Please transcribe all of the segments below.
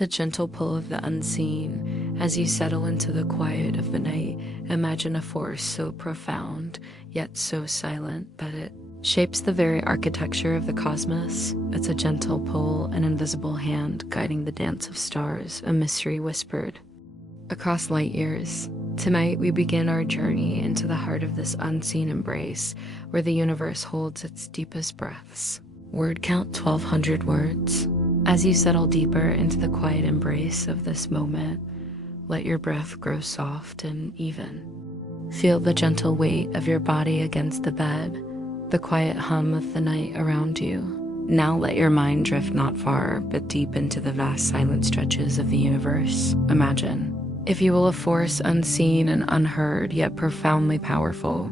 The gentle pull of the unseen. As you settle into the quiet of the night, imagine a force so profound, yet so silent that it shapes the very architecture of the cosmos. It's a gentle pull, an invisible hand guiding the dance of stars, a mystery whispered across light years. Tonight, we begin our journey into the heart of this unseen embrace, where the universe holds its deepest breaths. Word count 1,200 words. As you settle deeper into the quiet embrace of this moment, let your breath grow soft and even. Feel the gentle weight of your body against the bed, the quiet hum of the night around you. Now let your mind drift not far, but deep into the vast silent stretches of the universe. Imagine, if you will, a force unseen and unheard, yet profoundly powerful.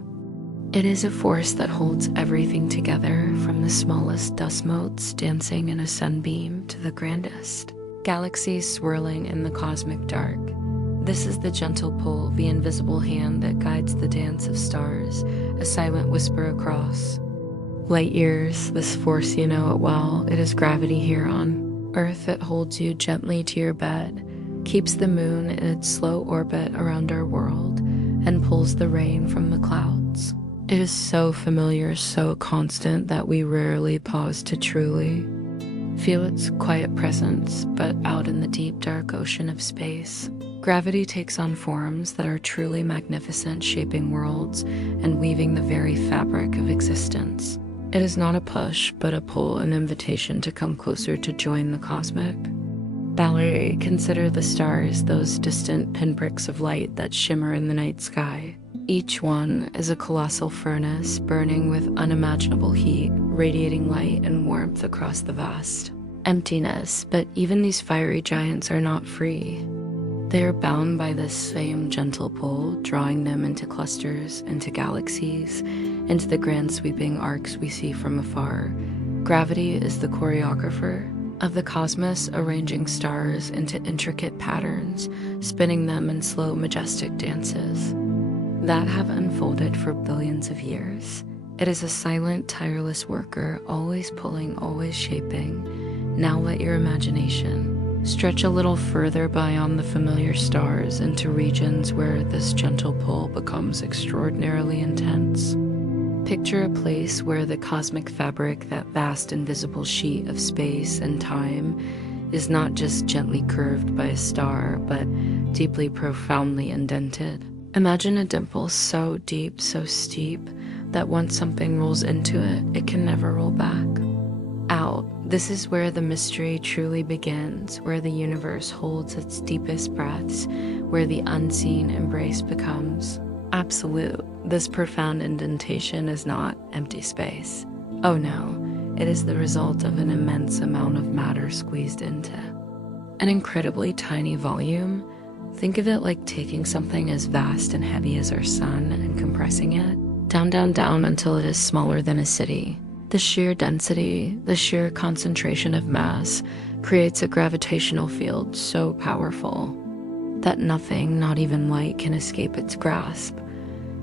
It is a force that holds everything together, from the smallest dust motes dancing in a sunbeam to the grandest galaxies swirling in the cosmic dark. This is the gentle pull, the invisible hand that guides the dance of stars, a silent whisper across light years. This force, you know it well. It is gravity here on Earth that holds you gently to your bed, keeps the moon in its slow orbit around our world, and pulls the rain from the clouds. It is so familiar, so constant, that we rarely pause to truly feel its quiet presence. But out in the deep, dark ocean of space, gravity takes on forms that are truly magnificent, shaping worlds and weaving the very fabric of existence. It is not a push, but a pull, an invitation to come closer, to join the cosmic ballet. Consider the stars, those distant pinpricks of light that shimmer in the night sky. Each one is a colossal furnace, burning with unimaginable heat, radiating light and warmth across the vast emptiness. But even these fiery giants are not free. They are bound by this same gentle pull, drawing them into clusters, into galaxies, into the grand sweeping arcs we see from afar. Gravity is the choreographer of the cosmos, arranging stars into intricate patterns, spinning them in slow, majestic dances that have unfolded for billions of years. It is a silent, tireless worker, always pulling, always shaping. Now let your imagination stretch a little further beyond the familiar stars into regions where this gentle pull becomes extraordinarily intense. Picture a place where the cosmic fabric, that vast invisible sheet of space and time, is not just gently curved by a star, but deeply, profoundly indented. Imagine a dimple so deep, so steep, that once something rolls into it, it can never roll back out. This is where the mystery truly begins, where the universe holds its deepest breaths, where the unseen embrace becomes absolute. This profound indentation is not empty space. Oh no, it is the result of an immense amount of matter squeezed into an incredibly tiny volume. Think of it like taking something as vast and heavy as our sun and compressing it down, down, down until it is smaller than a city. The sheer density, the sheer concentration of mass creates a gravitational field so powerful that nothing, not even light, can escape its grasp.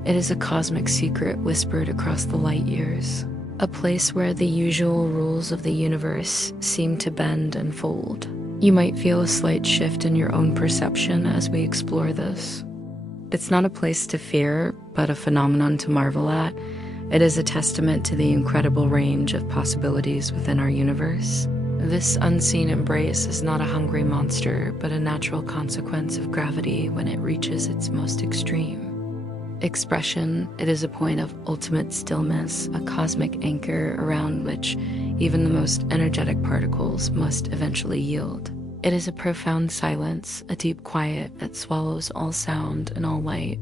It is a cosmic secret whispered across the light years, a place where the usual rules of the universe seem to bend and fold. You might feel a slight shift in your own perception as we explore this. It's not a place to fear, but a phenomenon to marvel at. It is a testament to the incredible range of possibilities within our universe. This unseen embrace is not a hungry monster, but a natural consequence of gravity when it reaches its most extreme expression. It is a point of ultimate stillness, a cosmic anchor around which even the most energetic particles must eventually yield. It is a profound silence, a deep quiet that swallows all sound and all light.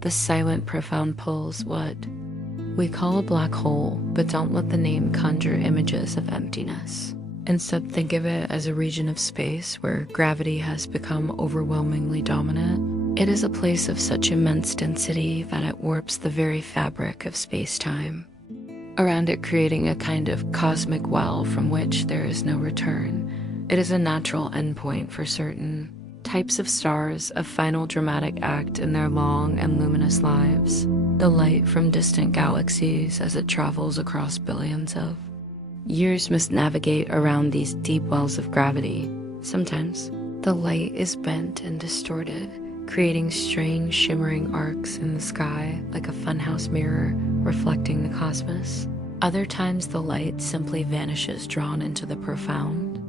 The silent, profound pulls what we call a black hole, but don't let the name conjure images of emptiness. Instead, think of it as a region of space where gravity has become overwhelmingly dominant. It is a place of such immense density that it warps the very fabric of space-time, around it creating a kind of cosmic well from which there is no return. It is a natural endpoint for certain types of stars, a final dramatic act in their long and luminous lives. The light from distant galaxies, as it travels across billions of years, must navigate around these deep wells of gravity. Sometimes the light is bent and distorted, creating strange shimmering arcs in the sky like a funhouse mirror reflecting the cosmos. Other times the light simply vanishes, drawn into the profound.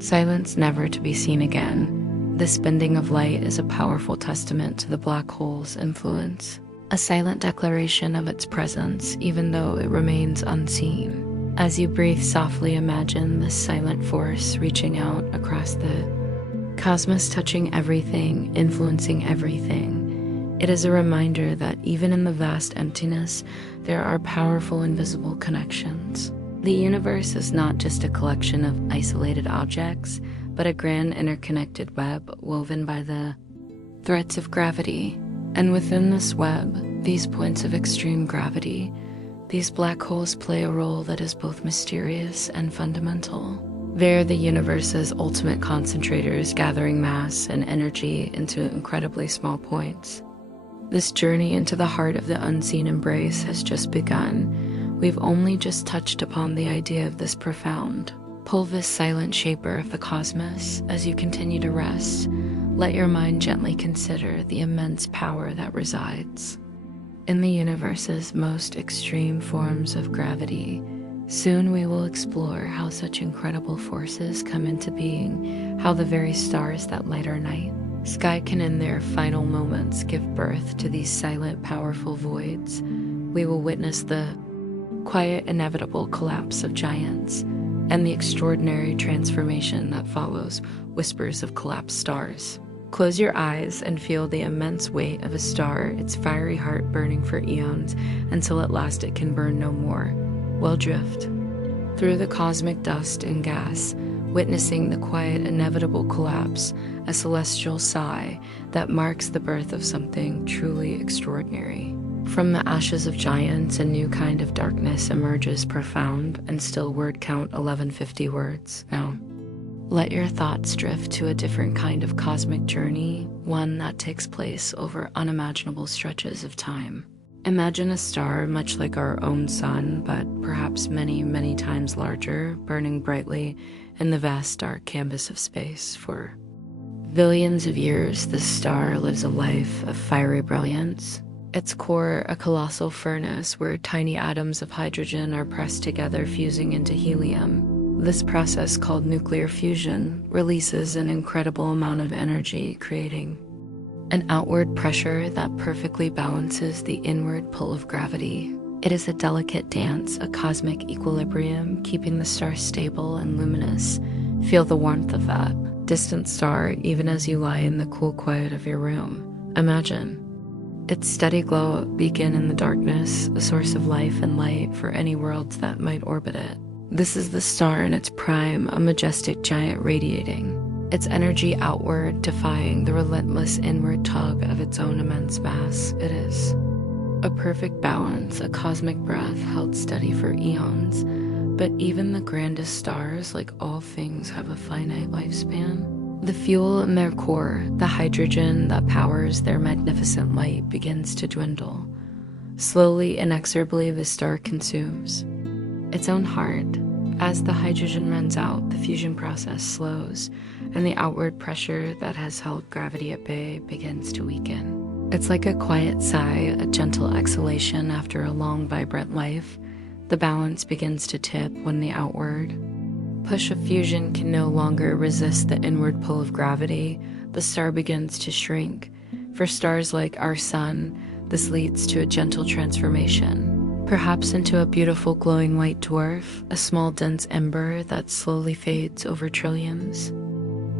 Silence never to be seen again. This bending of light is a powerful testament to the black hole's influence, a silent declaration of its presence even though it remains unseen. As you breathe softly, imagine this silent force reaching out across the cosmos, touching everything, influencing everything. It is a reminder that even in the vast emptiness, there are powerful invisible connections. The universe is not just a collection of isolated objects, but a grand interconnected web woven by the threads of gravity. And within this web, these points of extreme gravity, these black holes play a role that is both mysterious and fundamental. They're the universe's ultimate concentrators, gathering mass and energy into incredibly small points. This journey into the heart of the unseen embrace has just begun. We've only just touched upon the idea of this profound, pulvis silent shaper of the cosmos. As you continue to rest, let your mind gently consider the immense power that resides in the universe's most extreme forms of gravity. Soon we will explore how such incredible forces come into being, how the very stars that light our night sky can in their final moments give birth to these silent, powerful voids. We will witness the quiet, inevitable collapse of giants and the extraordinary transformation that follows whispers of collapsed stars. Close your eyes and feel the immense weight of a star, its fiery heart burning for eons until at last it can burn no more. We'll drift through the cosmic dust and gas, witnessing the quiet, inevitable collapse, a celestial sigh that marks the birth of something truly extraordinary. From the ashes of giants, a new kind of darkness emerges, profound and still. Word count 1150 words. Now, let your thoughts drift to a different kind of cosmic journey, one that takes place over unimaginable stretches of time. Imagine a star much like our own sun, but perhaps many, many times larger, burning brightly in the vast dark canvas of space. For billions of years, this star lives a life of fiery brilliance. Its core, a colossal furnace where tiny atoms of hydrogen are pressed together, fusing into helium. This process, called nuclear fusion, releases an incredible amount of energy, creating an outward pressure that perfectly balances the inward pull of gravity. It is a delicate dance, a cosmic equilibrium, keeping the star stable and luminous. Feel the warmth of that distant star even as you lie in the cool quiet of your room. Imagine its steady glow beacon in the darkness, a source of life and light for any worlds that might orbit it. This is the star in its prime, a majestic giant radiating its energy outward, defying the relentless inward tug of its own immense mass. It is a perfect balance, a cosmic breath held steady for eons. But even the grandest stars, like all things, have a finite lifespan. The fuel in their core, the hydrogen that powers their magnificent light, begins to dwindle. Slowly, inexorably, the star consumes its own heart. As the hydrogen runs out, the fusion process slows, and the outward pressure that has held gravity at bay begins to weaken. It's like a quiet sigh, a gentle exhalation after a long, vibrant life. The balance begins to tip when the outward push of fusion can no longer resist the inward pull of gravity. The star begins to shrink. For stars like our sun, this leads to a gentle transformation, perhaps into a beautiful glowing white dwarf, a small dense ember that slowly fades over trillions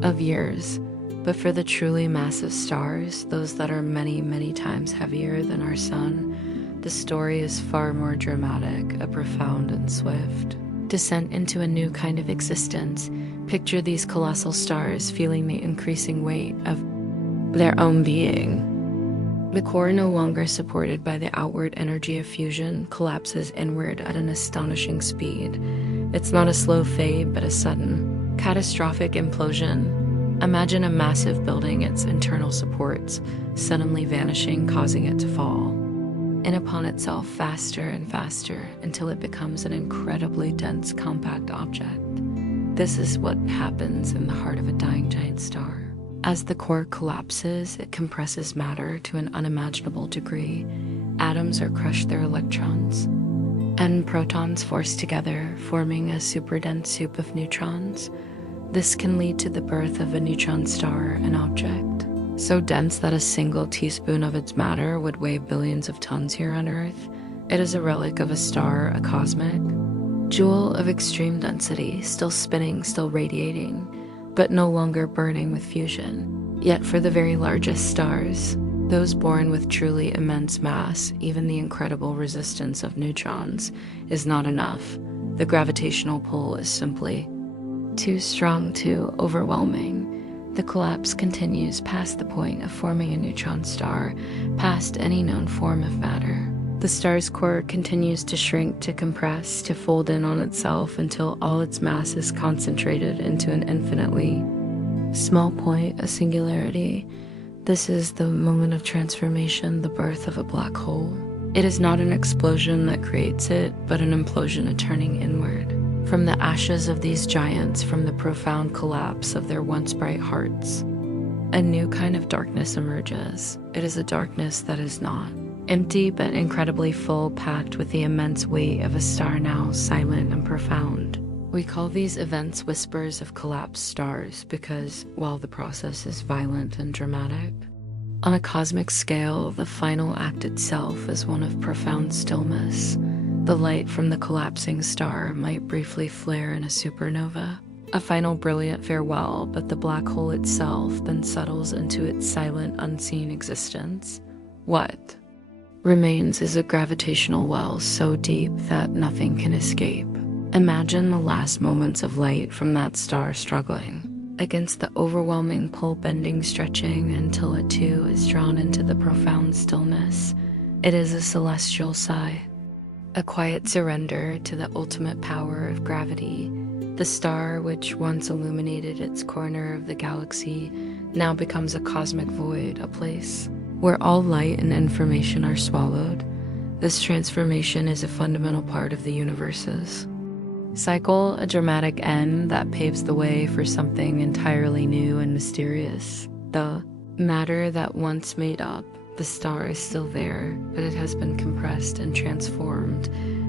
of years. But for the truly massive stars, those that are many, many times heavier than our sun, the story is far more dramatic, a profound and swift descent into a new kind of existence. Picture these colossal stars feeling the increasing weight of their own being. The core, no longer supported by the outward energy of fusion, collapses inward at an astonishing speed. It's not a slow fade, but a sudden, catastrophic implosion. Imagine a massive building, its internal supports suddenly vanishing, causing it to fall in upon itself faster and faster until it becomes an incredibly dense, compact object. This is what happens in the heart of a dying giant star. As the core collapses, it compresses matter to an unimaginable degree. Atoms are crushed their electrons, and protons forced together, forming a superdense soup of neutrons. This can lead to the birth of a neutron star, an object so dense that a single teaspoon of its matter would weigh billions of tons here on Earth. It is a relic of a star, a cosmic jewel of extreme density, still spinning, still radiating, but no longer burning with fusion. Yet for the very largest stars, those born with truly immense mass, even the incredible resistance of neutrons is not enough. The gravitational pull is simply too strong, too overwhelming. The collapse continues past the point of forming a neutron star, past any known form of matter. The star's core continues to shrink, to compress, to fold in on itself until all its mass is concentrated into an infinitely small point, a singularity. This is the moment of transformation, the birth of a black hole. It is not an explosion that creates it, but an implosion, a turning inward. From the ashes of these giants, from the profound collapse of their once bright hearts, a new kind of darkness emerges. It is a darkness that is not empty, but incredibly full, packed with the immense weight of a star now silent and profound. We call these events whispers of collapsed stars because, while the process is violent and dramatic, on a cosmic scale, the final act itself is one of profound stillness. The light from the collapsing star might briefly flare in a supernova, a final brilliant farewell, but the black hole itself then settles into its silent, unseen existence. What remains is a gravitational well so deep that nothing can escape. Imagine the last moments of light from that star struggling against the overwhelming pull, bending, stretching until it too is drawn into the profound stillness. It is a celestial sigh, a quiet surrender to the ultimate power of gravity. The star, which once illuminated its corner of the galaxy, now becomes a cosmic void, a place where all light and information are swallowed. This transformation is a fundamental part of the universe's cycle, a dramatic end that paves the way for something entirely new and mysterious. The matter that once made up the star is still there, but it has been compressed and transformed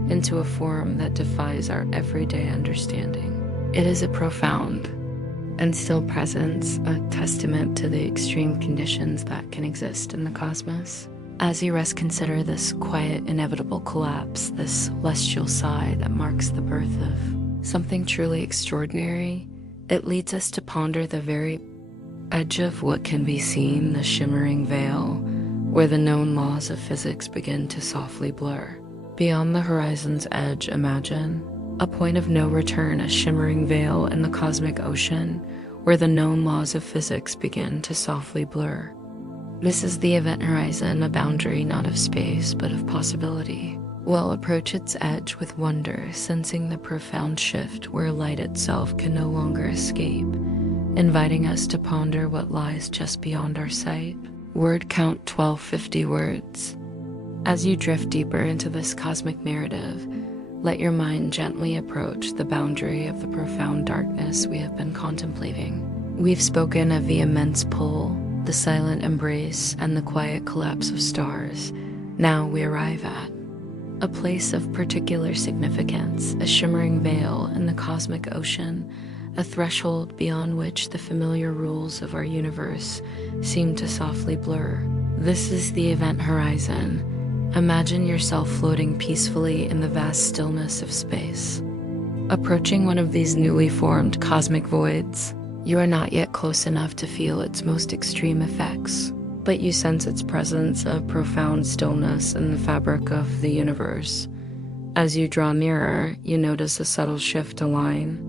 into a form that defies our everyday understanding. It is a profound and still presence, a testament to the extreme conditions that can exist in the cosmos. As you rest, consider this quiet, inevitable collapse, this celestial sigh that marks the birth of something truly extraordinary. It leads us to ponder the very edge of what can be seen, the shimmering veil, where the known laws of physics begin to softly blur. Beyond the horizon's edge, imagine a point of no return, a shimmering veil in the cosmic ocean, where the known laws of physics begin to softly blur. This is the event horizon, a boundary not of space, but of possibility. We'll approach its edge with wonder, sensing the profound shift where light itself can no longer escape, inviting us to ponder what lies just beyond our sight. Word count 1250 words. As you drift deeper into this cosmic narrative, let your mind gently approach the boundary of the profound darkness we have been contemplating. We've spoken of the immense pull, the silent embrace, and the quiet collapse of stars. Now we arrive at a place of particular significance, a shimmering veil in the cosmic ocean, a threshold beyond which the familiar rules of our universe seem to softly blur. This is the event horizon. Imagine yourself floating peacefully in the vast stillness of space. Approaching one of these newly formed cosmic voids, you are not yet close enough to feel its most extreme effects, but you sense its presence of profound stillness in the fabric of the universe. As you draw nearer, you notice a subtle shift to line,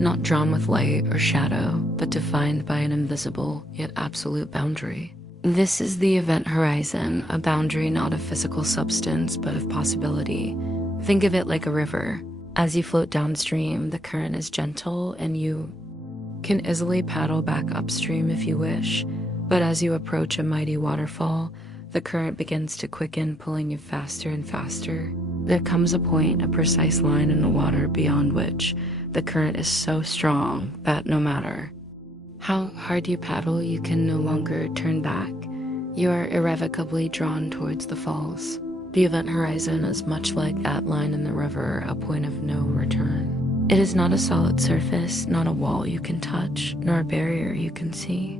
not drawn with light or shadow, but defined by an invisible yet absolute boundary. This is the event horizon, a boundary not of physical substance, but of possibility. Think of it like a river. As you float downstream, the current is gentle and you can easily paddle back upstream if you wish. But as you approach a mighty waterfall, the current begins to quicken, pulling you faster and faster. There comes a point, a precise line in the water beyond which the current is so strong that no matter how hard you paddle, you can no longer turn back. You are irrevocably drawn towards the falls. The event horizon is much like that line in the river, a point of no return. It is not a solid surface, not a wall you can touch, nor a barrier you can see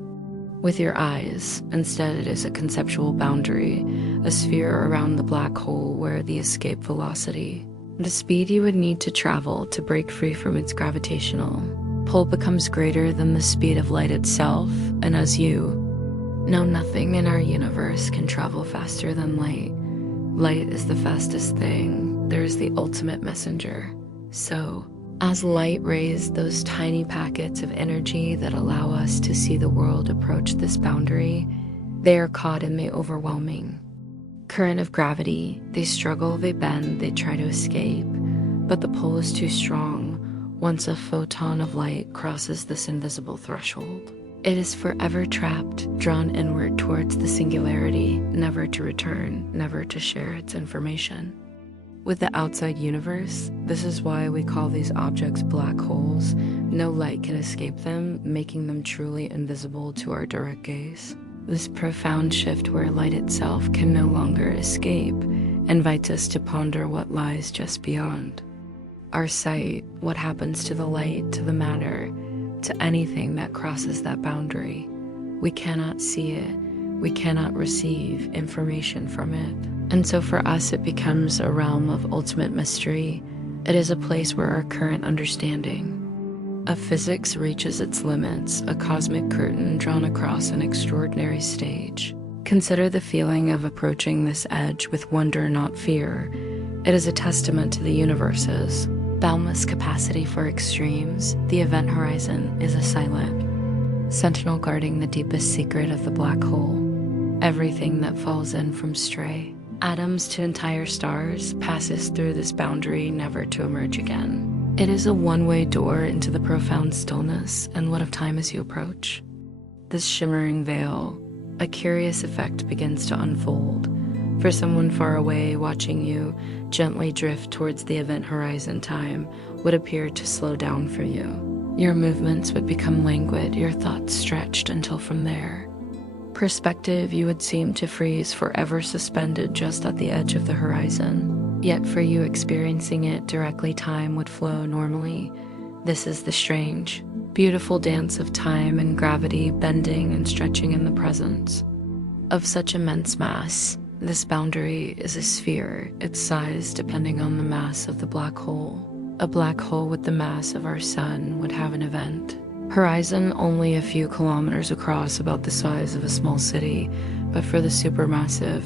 with your eyes. Instead, it is a conceptual boundary, a sphere around the black hole where the escape velocity, the speed you would need to travel to break free from its gravitational pull, becomes greater than the speed of light itself. And as you know, nothing in our universe can travel faster than light. Light is the fastest thing. There is the ultimate messenger. So, as light rays, those tiny packets of energy that allow us to see the world approach this boundary, they are caught in the overwhelming current of gravity. They struggle, they bend, they try to escape, but the pull is too strong. Once a photon of light crosses this invisible threshold, it is forever trapped, drawn inward towards the singularity, never to return, never to share its information with the outside universe. This is why we call these objects black holes. No light can escape them, making them truly invisible to our direct gaze. This profound shift where light itself can no longer escape invites us to ponder what lies just beyond our sight. What happens to the light, to the matter, to anything that crosses that boundary? We cannot see it. We cannot receive information from it. And so for us, it becomes a realm of ultimate mystery. It is a place where our current understanding of physics reaches its limits, a cosmic curtain drawn across an extraordinary stage. Consider the feeling of approaching this edge with wonder, not fear. It is a testament to the universe's boundless capacity for extremes. The event horizon is a silent sentinel guarding the deepest secret of the black hole. Everything that falls in from stray atoms to entire stars passes through this boundary, never to emerge again. It is a one-way door into the profound stillness. And what of time as you approach this shimmering veil? A curious effect begins to unfold. For someone far away watching you gently drift towards the event horizon, time would appear to slow down for you. Your movements would become languid, your thoughts stretched until from there perspective you would seem to freeze, forever suspended just at the edge of the horizon. Yet for you experiencing it directly, time would flow normally. This is the strange, beautiful dance of time and gravity, bending and stretching in the presence of such immense mass. This boundary is a sphere, its size depending on the mass of the black hole. A black hole with the mass of our sun would have an event horizon only a few kilometers across, about the size of a small city. But for the supermassive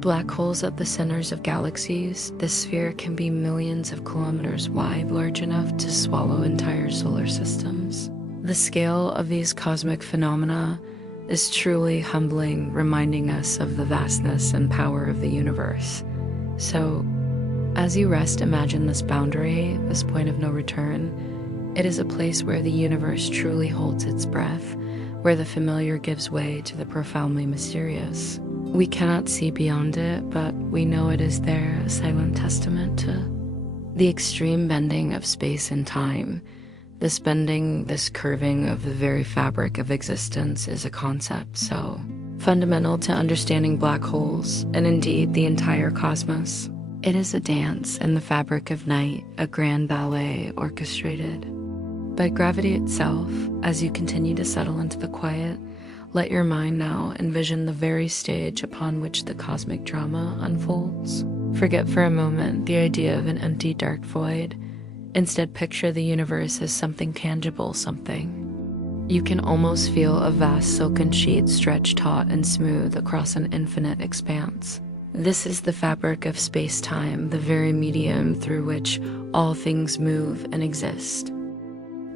black holes at the centers of galaxies, this sphere can be millions of kilometers wide, large enough to swallow entire solar systems. The scale of these cosmic phenomena is truly humbling, reminding us of the vastness and power of the universe. So, as you rest, imagine this boundary, this point of no return. It is a place where the universe truly holds its breath, where the familiar gives way to the profoundly mysterious. We cannot see beyond it, but we know it is there, a silent testament to the extreme bending of space and time. This bending, this curving of the very fabric of existence is a concept so fundamental to understanding black holes, and indeed the entire cosmos. It is a dance in the fabric of night, a grand ballet orchestrated by gravity itself. As you continue to settle into the quiet, let your mind now envision the very stage upon which the cosmic drama unfolds. Forget for a moment the idea of an empty, dark void. Instead, picture the universe as something tangible, something you can almost feel, a vast silken sheet stretched taut and smooth across an infinite expanse. This is the fabric of space-time, the very medium through which all things move and exist.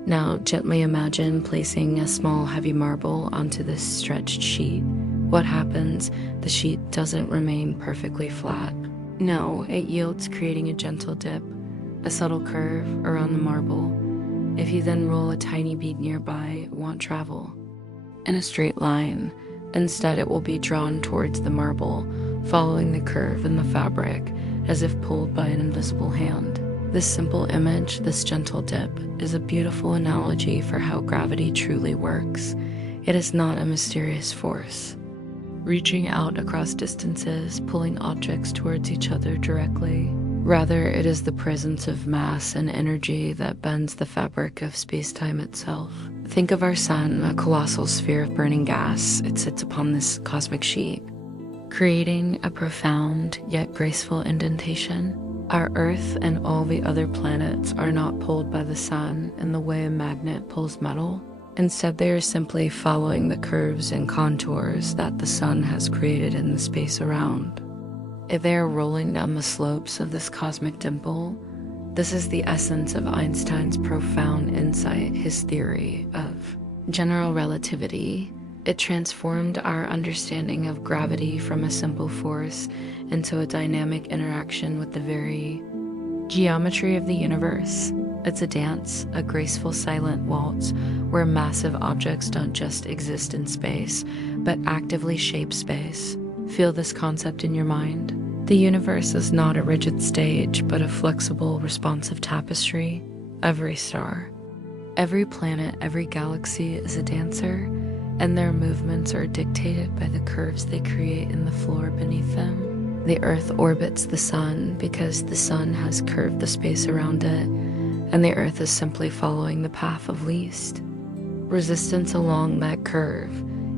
Now, gently imagine placing a small heavy marble onto this stretched sheet. What happens? The sheet doesn't remain perfectly flat. No, it yields, creating a gentle dip, a subtle curve around the marble. If you then roll a tiny bead nearby, it won't travel in a straight line. Instead, it will be drawn towards the marble, following the curve in the fabric. as if pulled by an invisible hand. This simple image, this gentle dip, is a beautiful analogy for how gravity truly works. It is not a mysterious force, reaching out across distances, pulling objects towards each other directly. Rather, it is the presence of mass and energy that bends the fabric of space-time itself. Think of our sun, a colossal sphere of burning gas. It sits upon this cosmic sheet, creating a profound yet graceful indentation. Our Earth and all the other planets are not pulled by the sun in the way a magnet pulls metal. Instead, they are simply following the curves and contours that the sun has created in the space around. If they are rolling down the slopes of this cosmic dimple, this is the essence of Einstein's profound insight, his theory of general relativity. It transformed our understanding of gravity from a simple force into a dynamic interaction with the very geometry of the universe. It's a dance, a graceful silent waltz, where massive objects don't just exist in space, but actively shape space. Feel this concept in your mind. The universe is not a rigid stage, but a flexible, responsive tapestry. Every star, every planet, every galaxy is a dancer, and their movements are dictated by the curves they create in the floor beneath them. The Earth orbits the sun because the sun has curved the space around it, and the Earth is simply following the path of least resistance along that curve.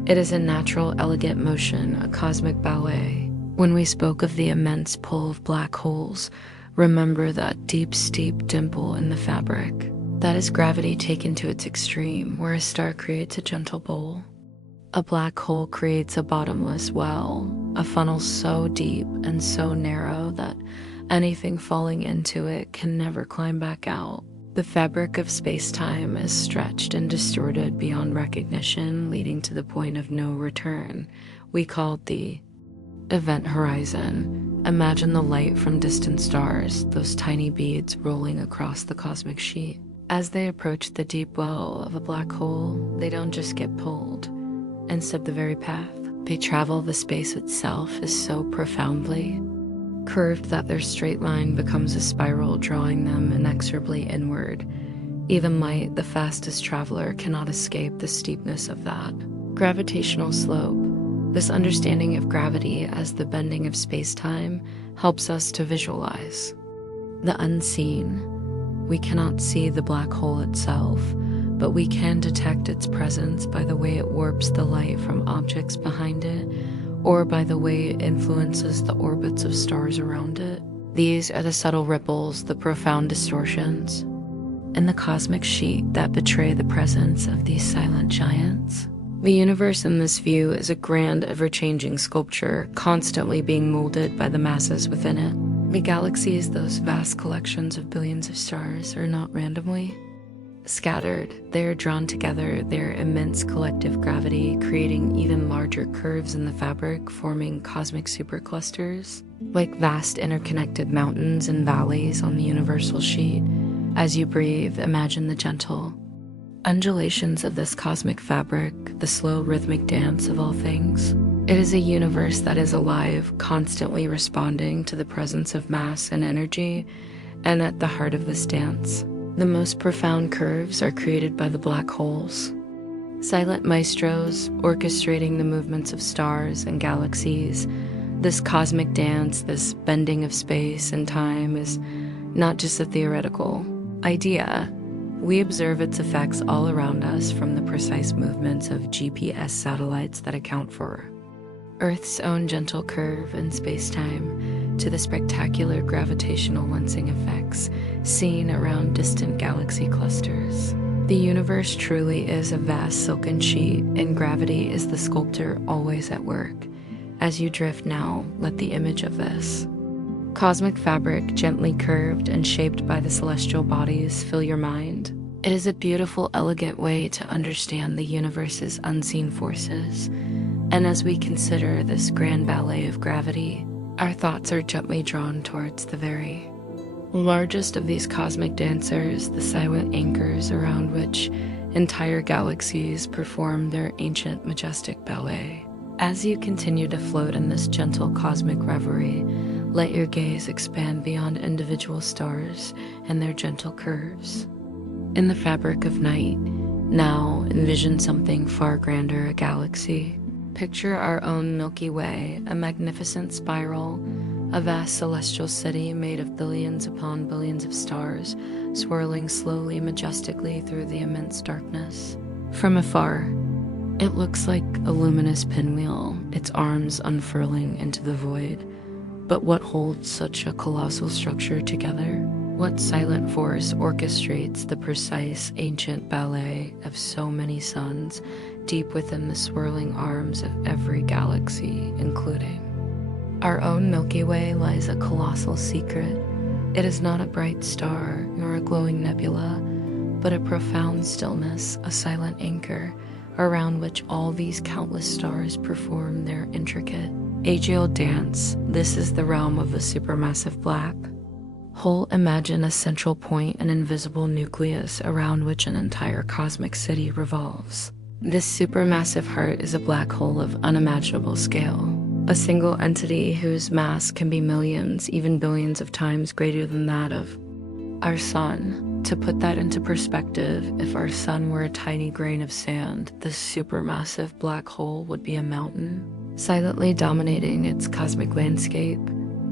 It is a natural, elegant motion, a cosmic ballet. When we spoke of the immense pull of black holes, remember that deep, steep dimple in the fabric. That is gravity taken to its extreme, where a star creates a gentle bowl. A black hole creates a bottomless well, a funnel so deep and so narrow that anything falling into it can never climb back out. The fabric of space-time is stretched and distorted beyond recognition, leading to the point of no return. We call it the event horizon. Imagine the light from distant stars, those tiny beads rolling across the cosmic sheet. As they approach the deep well of a black hole, they don't just get pulled. Instead, the very path they travel, the space itself, is so profoundly curved that their straight line becomes a spiral, drawing them inexorably inward. Even light, the fastest traveler, cannot escape the steepness of that gravitational slope. This understanding of gravity as the bending of space-time helps us to visualize the unseen. We cannot see the black hole itself, but we can detect its presence by the way it warps the light from objects behind it, or by the way it influences the orbits of stars around it. These are the subtle ripples, the profound distortions in the cosmic sheet that betray the presence of these silent giants. The universe in this view is a grand, ever-changing sculpture, constantly being molded by the masses within it. The galaxies, those vast collections of billions of stars, are not randomly scattered. They are drawn together, their immense collective gravity creating even larger curves in the fabric, forming cosmic superclusters, like vast interconnected mountains and valleys on the universal sheet. As you breathe, imagine the gentle undulations of this cosmic fabric, the slow rhythmic dance of all things. It is a universe that is alive, constantly responding to the presence of mass and energy, and at the heart of this dance, the most profound curves are created by the black holes. Silent maestros orchestrating the movements of stars and galaxies. This cosmic dance, this bending of space and time, is not just a theoretical idea. We observe its effects all around us, from the precise movements of GPS satellites that account for Earth's own gentle curve in space-time, to the spectacular gravitational lensing effects seen around distant galaxy clusters. The universe truly is a vast silken sheet, and gravity is the sculptor always at work. As you drift now, let the image of this cosmic fabric, gently curved and shaped by the celestial bodies, fill your mind. It is a beautiful, elegant way to understand the universe's unseen forces. And as we consider this grand ballet of gravity, our thoughts are gently drawn towards the very largest of these cosmic dancers, the silent anchors around which entire galaxies perform their ancient, majestic ballet. As you continue to float in this gentle cosmic reverie, Let your gaze expand beyond individual stars and their gentle curves. In the fabric of night, now envision something far grander, a galaxy. Picture our own Milky Way, a magnificent spiral, a vast celestial city made of billions upon billions of stars, swirling slowly, majestically through the immense darkness. From afar, it looks like a luminous pinwheel, its arms unfurling into the void. But what holds such a colossal structure together? What silent force orchestrates the precise ancient ballet of so many suns deep within the swirling arms of every galaxy, including our own Milky Way, lies a colossal secret. It is not a bright star nor a glowing nebula, but a profound stillness, a silent anchor around which all these countless stars perform their intricate aerial dance. This is the realm of the supermassive black hole. Imagine a central point, an invisible nucleus around which an entire cosmic city revolves. This supermassive heart is a black hole of unimaginable scale, a single entity whose mass can be millions, even billions of times greater than that of our sun. To put that into perspective, if our sun were a tiny grain of sand, this supermassive black hole would be a mountain, silently dominating its cosmic landscape.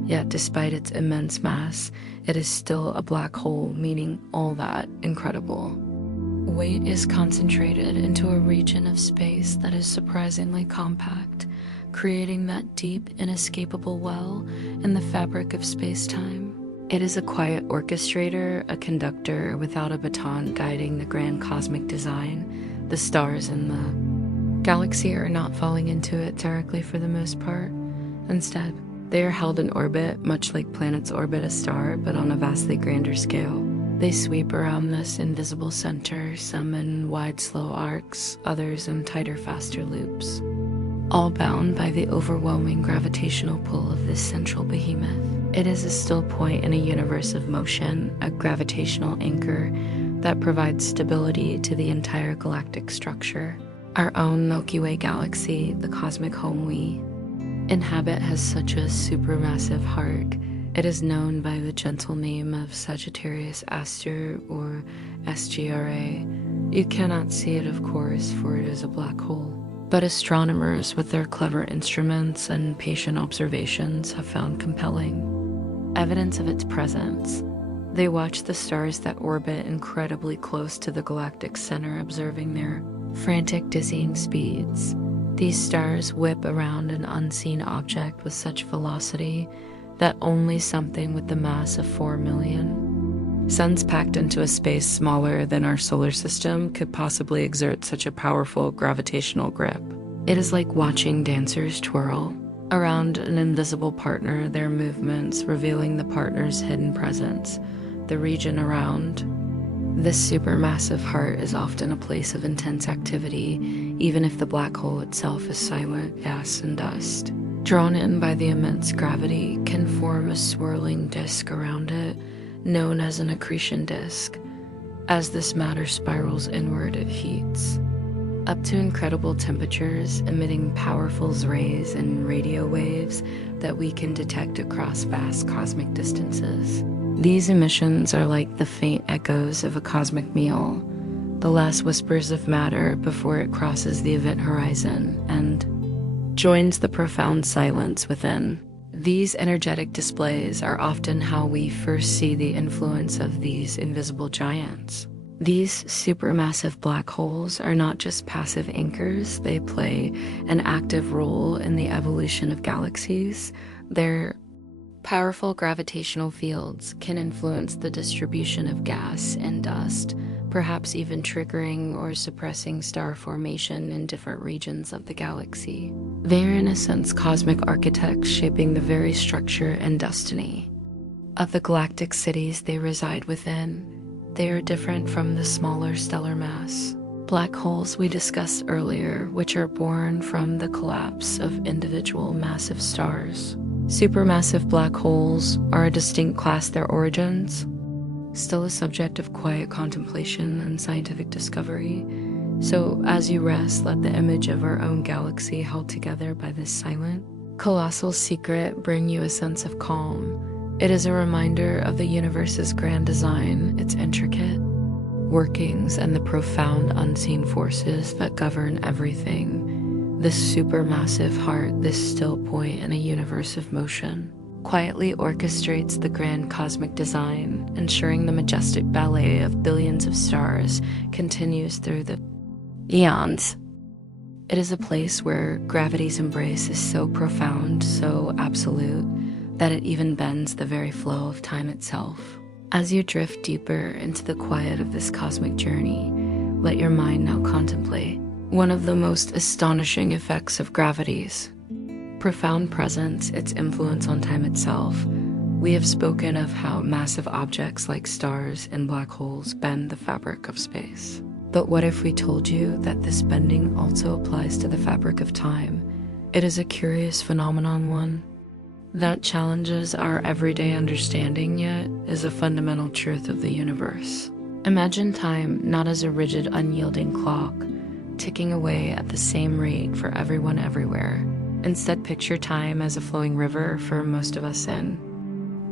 Yet despite its immense mass, it is still a black hole, meaning all that incredible weight is concentrated into a region of space that is surprisingly compact, creating that deep, inescapable well in the fabric of space-time. It is a quiet orchestrator, a conductor without a baton guiding the grand cosmic design. The stars in the galaxy are not falling into it directly for the most part. Instead, they are held in orbit, much like planets orbit a star, but on a vastly grander scale. They sweep around this invisible center, some in wide, slow arcs, others in tighter, faster loops, all bound by the overwhelming gravitational pull of this central behemoth. It is a still point in a universe of motion, a gravitational anchor that provides stability to the entire galactic structure. Our own Milky Way galaxy, the cosmic home we inhabit, has such a supermassive heart. It is known by the gentle name of Sagittarius Aster or SGRA. You cannot see it, of course, for it is a black hole. But astronomers, with their clever instruments and patient observations, have found compelling evidence of its presence. They watch the stars that orbit incredibly close to the galactic center, observing their frantic, dizzying speeds. These stars whip around an unseen object with such velocity that only something with the mass of 4 million suns packed into a space smaller than our solar system could possibly exert such a powerful gravitational grip. It is like watching dancers twirl around an invisible partner, their movements revealing the partner's hidden presence. The region around this supermassive heart is often a place of intense activity, even if the black hole itself is silent, gas and dust, drawn in by the immense gravity, can form a swirling disk around it, known as an accretion disk. As this matter spirals inward, it heats up to incredible temperatures, emitting powerful rays and radio waves that we can detect across vast cosmic distances. These emissions are like the faint echoes of a cosmic meal, the last whispers of matter before it crosses the event horizon and joins the profound silence within. These energetic displays are often how we first see the influence of these invisible giants. These supermassive black holes are not just passive anchors, they play an active role in the evolution of galaxies. Their powerful gravitational fields can influence the distribution of gas and dust, perhaps even triggering or suppressing star formation in different regions of the galaxy. They are, in a sense, cosmic architects shaping the very structure and destiny of the galactic cities they reside within. They are different from the smaller stellar mass black holes we discussed earlier, which are born from the collapse of individual massive stars. Supermassive black holes are a distinct class. Their origins still a subject of quiet contemplation and scientific discovery. So as you rest, let the image of our own galaxy held together by this silent, colossal secret bring you a sense of calm. It is a reminder of the universe's grand design, its intricate workings, and the profound unseen forces that govern everything. This supermassive heart, this still point in a universe of motion, quietly orchestrates the grand cosmic design, ensuring the majestic ballet of billions of stars continues through the eons. It is a place where gravity's embrace is so profound, so absolute, that it even bends the very flow of time itself. As you drift deeper into the quiet of this cosmic journey, let your mind now contemplate one of the most astonishing effects of gravity's profound presence, its influence on time itself. We have spoken of how massive objects like stars and black holes bend the fabric of space. But what if we told you that this bending also applies to the fabric of time? It is a curious phenomenon, one that challenges our everyday understanding, yet is a fundamental truth of the universe. Imagine time not as a rigid, unyielding clock, ticking away at the same rate for everyone everywhere. Instead, picture time as a flowing river for most of us in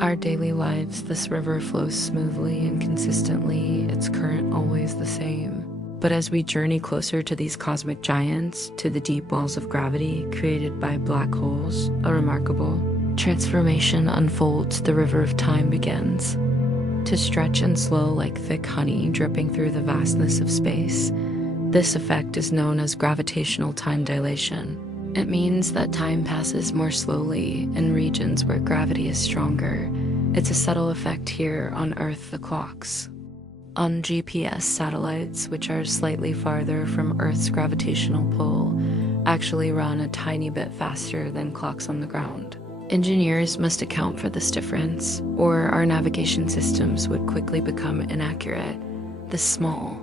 our daily lives. This river flows smoothly and consistently, its current always the same. But as we journey closer to these cosmic giants, to the deep wells of gravity created by black holes, a remarkable transformation unfolds. The river of time begins to stretch and slow like thick honey dripping through the vastness of space. This effect is known as gravitational time dilation. It means that time passes more slowly in regions where gravity is stronger. It's a subtle effect here on Earth. The clocks on GPS satellites, which are slightly farther from Earth's gravitational pull, actually run a tiny bit faster than clocks on the ground. Engineers must account for this difference, or our navigation systems would quickly become inaccurate. This small,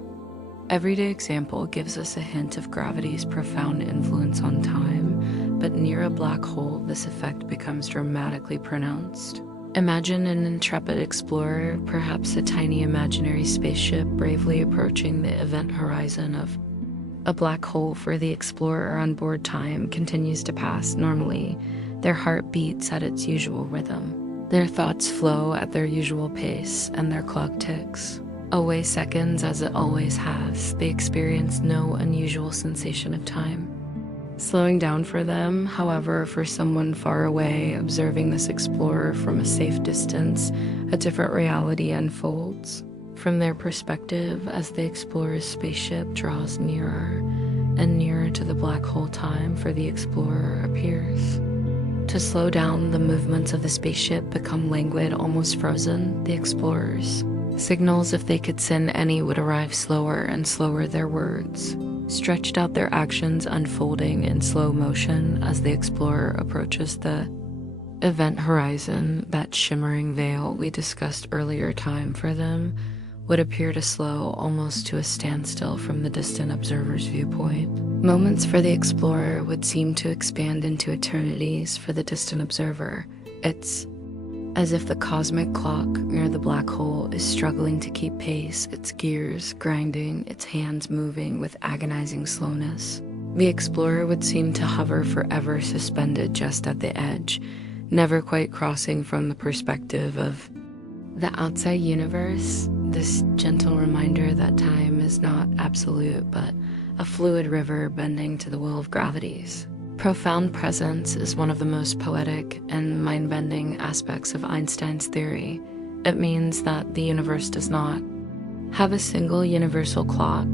everyday example gives us a hint of gravity's profound influence on time, but near a black hole, this effect becomes dramatically pronounced. Imagine an intrepid explorer, perhaps a tiny imaginary spaceship, bravely approaching the event horizon of a black hole. For the explorer on board, time continues to pass normally. Their heart beats at its usual rhythm. Their thoughts flow at their usual pace, and their clock ticks away seconds as it always has. They experience no unusual sensation of time slowing down for them. However, for someone far away, observing this explorer from a safe distance, a different reality unfolds. From their perspective, as the explorer's spaceship draws nearer and nearer to the black hole, time for the explorer appears to slow down. The movements of the spaceship become languid, almost frozen. The explorers' signals, if they could send any, would arrive slower and slower. Their words stretched out, their actions unfolding in slow motion as the explorer approaches the event horizon. That shimmering veil we discussed earlier, time for them would appear to slow almost to a standstill from the distant observer's viewpoint. Moments for the explorer would seem to expand into eternities for the distant observer. It's as if the cosmic clock near the black hole is struggling to keep pace, its gears grinding, its hands moving with agonizing slowness. The explorer would seem to hover forever, suspended just at the edge, never quite crossing from the perspective of the outside universe. This gentle reminder that time is not absolute, but a fluid river bending to the will of gravity's profound presence is one of the most poetic and mind-bending aspects of Einstein's theory. It means that the universe does not have a single universal clock.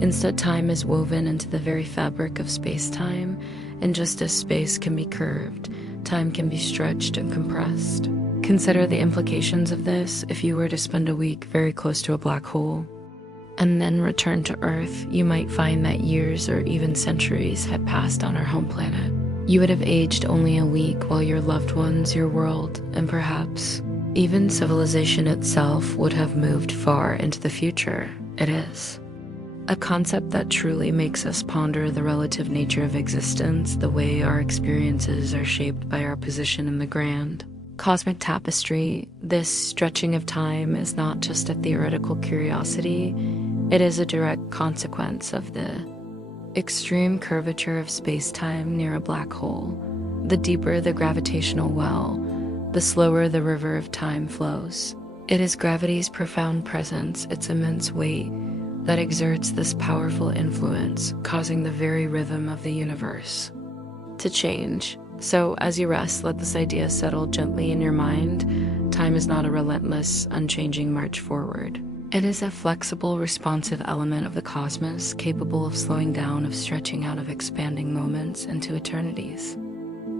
Instead, time is woven into the very fabric of space-time, and just as space can be curved, time can be stretched and compressed. Consider the implications of this. If you were to spend a week very close to a black hole and then return to Earth, you might find that years or even centuries had passed on our home planet. You would have aged only a week, while your loved ones, your world, and perhaps even civilization itself would have moved far into the future. It is a concept that truly makes us ponder the relative nature of existence, the way our experiences are shaped by our position in the grand cosmic tapestry. This stretching of time is not just a theoretical curiosity, it is a direct consequence of the extreme curvature of space-time near a black hole. The deeper the gravitational well, the slower the river of time flows. It is gravity's profound presence, its immense weight, that exerts this powerful influence, causing the very rhythm of the universe to change. So as you rest, let this idea settle gently in your mind. Time is not a relentless, unchanging march forward. It is a flexible, responsive element of the cosmos, capable of slowing down, of stretching out, of expanding moments into eternities.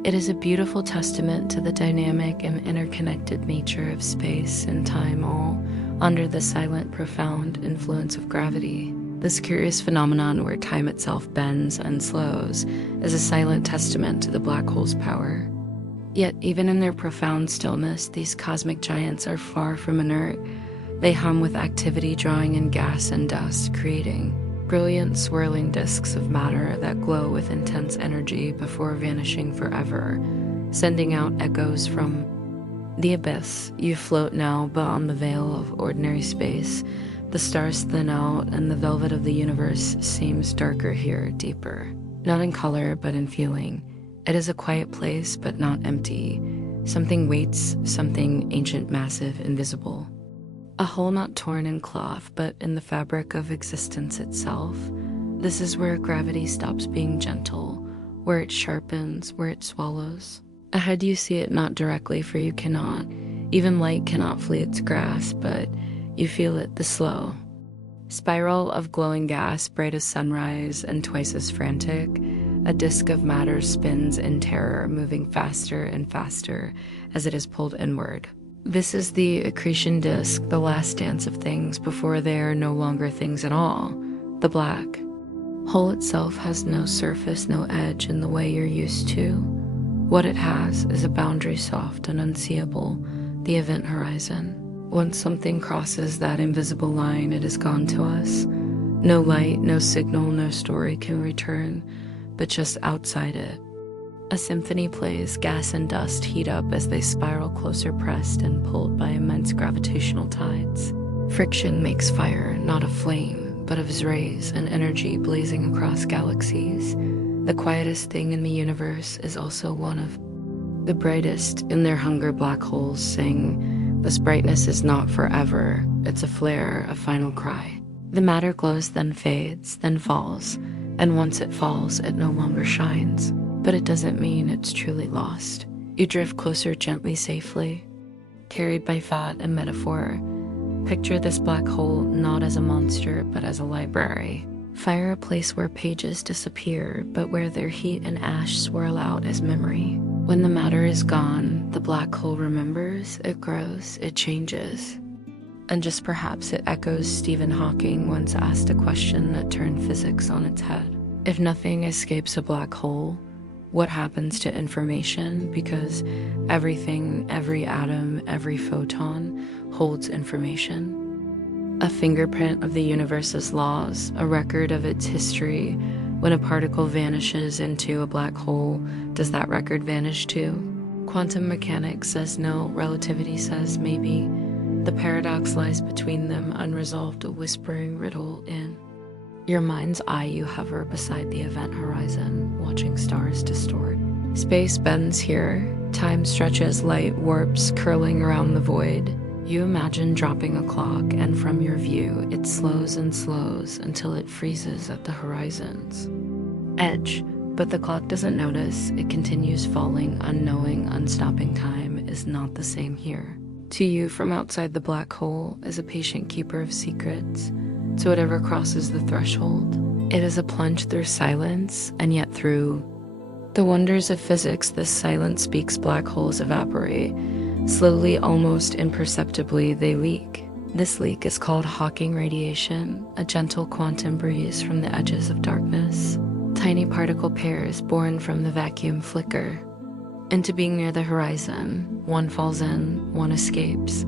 It is a beautiful testament to the dynamic and interconnected nature of space and time, all under the silent, profound influence of gravity. This curious phenomenon where time itself bends and slows is a silent testament to the black hole's power. Yet, even in their profound stillness, these cosmic giants are far from inert. They hum with activity, drawing in gas and dust, creating brilliant, swirling disks of matter that glow with intense energy before vanishing forever, sending out echoes from the abyss. You float now beyond the veil of ordinary space. The stars thin out, and the velvet of the universe seems darker here, deeper. Not in color, but in feeling. It is a quiet place, but not empty. Something waits, something ancient, massive, invisible. A hole not torn in cloth, but in the fabric of existence itself. This is where gravity stops being gentle, where it sharpens, where it swallows. Ahead you see it not directly, for you cannot. Even light cannot flee its grasp, but you feel it, the slow spiral of glowing gas, bright as sunrise and twice as frantic. A disk of matter spins in terror, moving faster and faster as it is pulled inward. This is the accretion disk, the last dance of things before they are no longer things at all. The black hole itself has no surface, no edge in the way you're used to. What it has is a boundary soft and unseeable, the event horizon. Once something crosses that invisible line, it is gone to us. No light, no signal, no story can return, but just outside it. A symphony plays, gas and dust heat up as they spiral closer, pressed and pulled by immense gravitational tides. Friction makes fire, not of flame, but of rays and energy blazing across galaxies. The quietest thing in the universe is also one of the brightest. In their hunger, black holes sing. This brightness is not forever. It's a flare, a final cry. The matter glows, then fades, then falls, and once it falls, it no longer shines. But it doesn't mean it's truly lost. You drift closer, gently, safely, carried by thought and metaphor. Picture this black hole not as a monster, but as a library. Fire a place where pages disappear, but where their heat and ash swirl out as memory. When the matter is gone, the black hole remembers, it grows, it changes. And just perhaps it echoes Stephen Hawking once asked a question that turned physics on its head. If nothing escapes a black hole, what happens to information? Because everything, every atom, every photon holds information. A fingerprint of the universe's laws, a record of its history. When a particle vanishes into a black hole, does that record vanish too? Quantum mechanics says no, relativity says maybe. The paradox lies between them, unresolved, a whispering riddle in your mind's eye. You hover beside the event horizon, watching stars distort. Space bends here, time stretches, light warps, curling around the void. You imagine dropping a clock, and from your view, it slows and slows until it freezes at the horizon's edge. But the clock doesn't notice, it continues falling, unknowing, unstopping. Time is not the same here. To you, from outside the black hole, is a patient keeper of secrets. To whatever crosses the threshold, it is a plunge through silence, and yet through the wonders of physics, this silence speaks. Black holes evaporate. Slowly, almost imperceptibly, they leak. This leak is called Hawking radiation, a gentle quantum breeze from the edges of darkness. Tiny particle pairs born from the vacuum flicker into being near the horizon. One falls in, one escapes.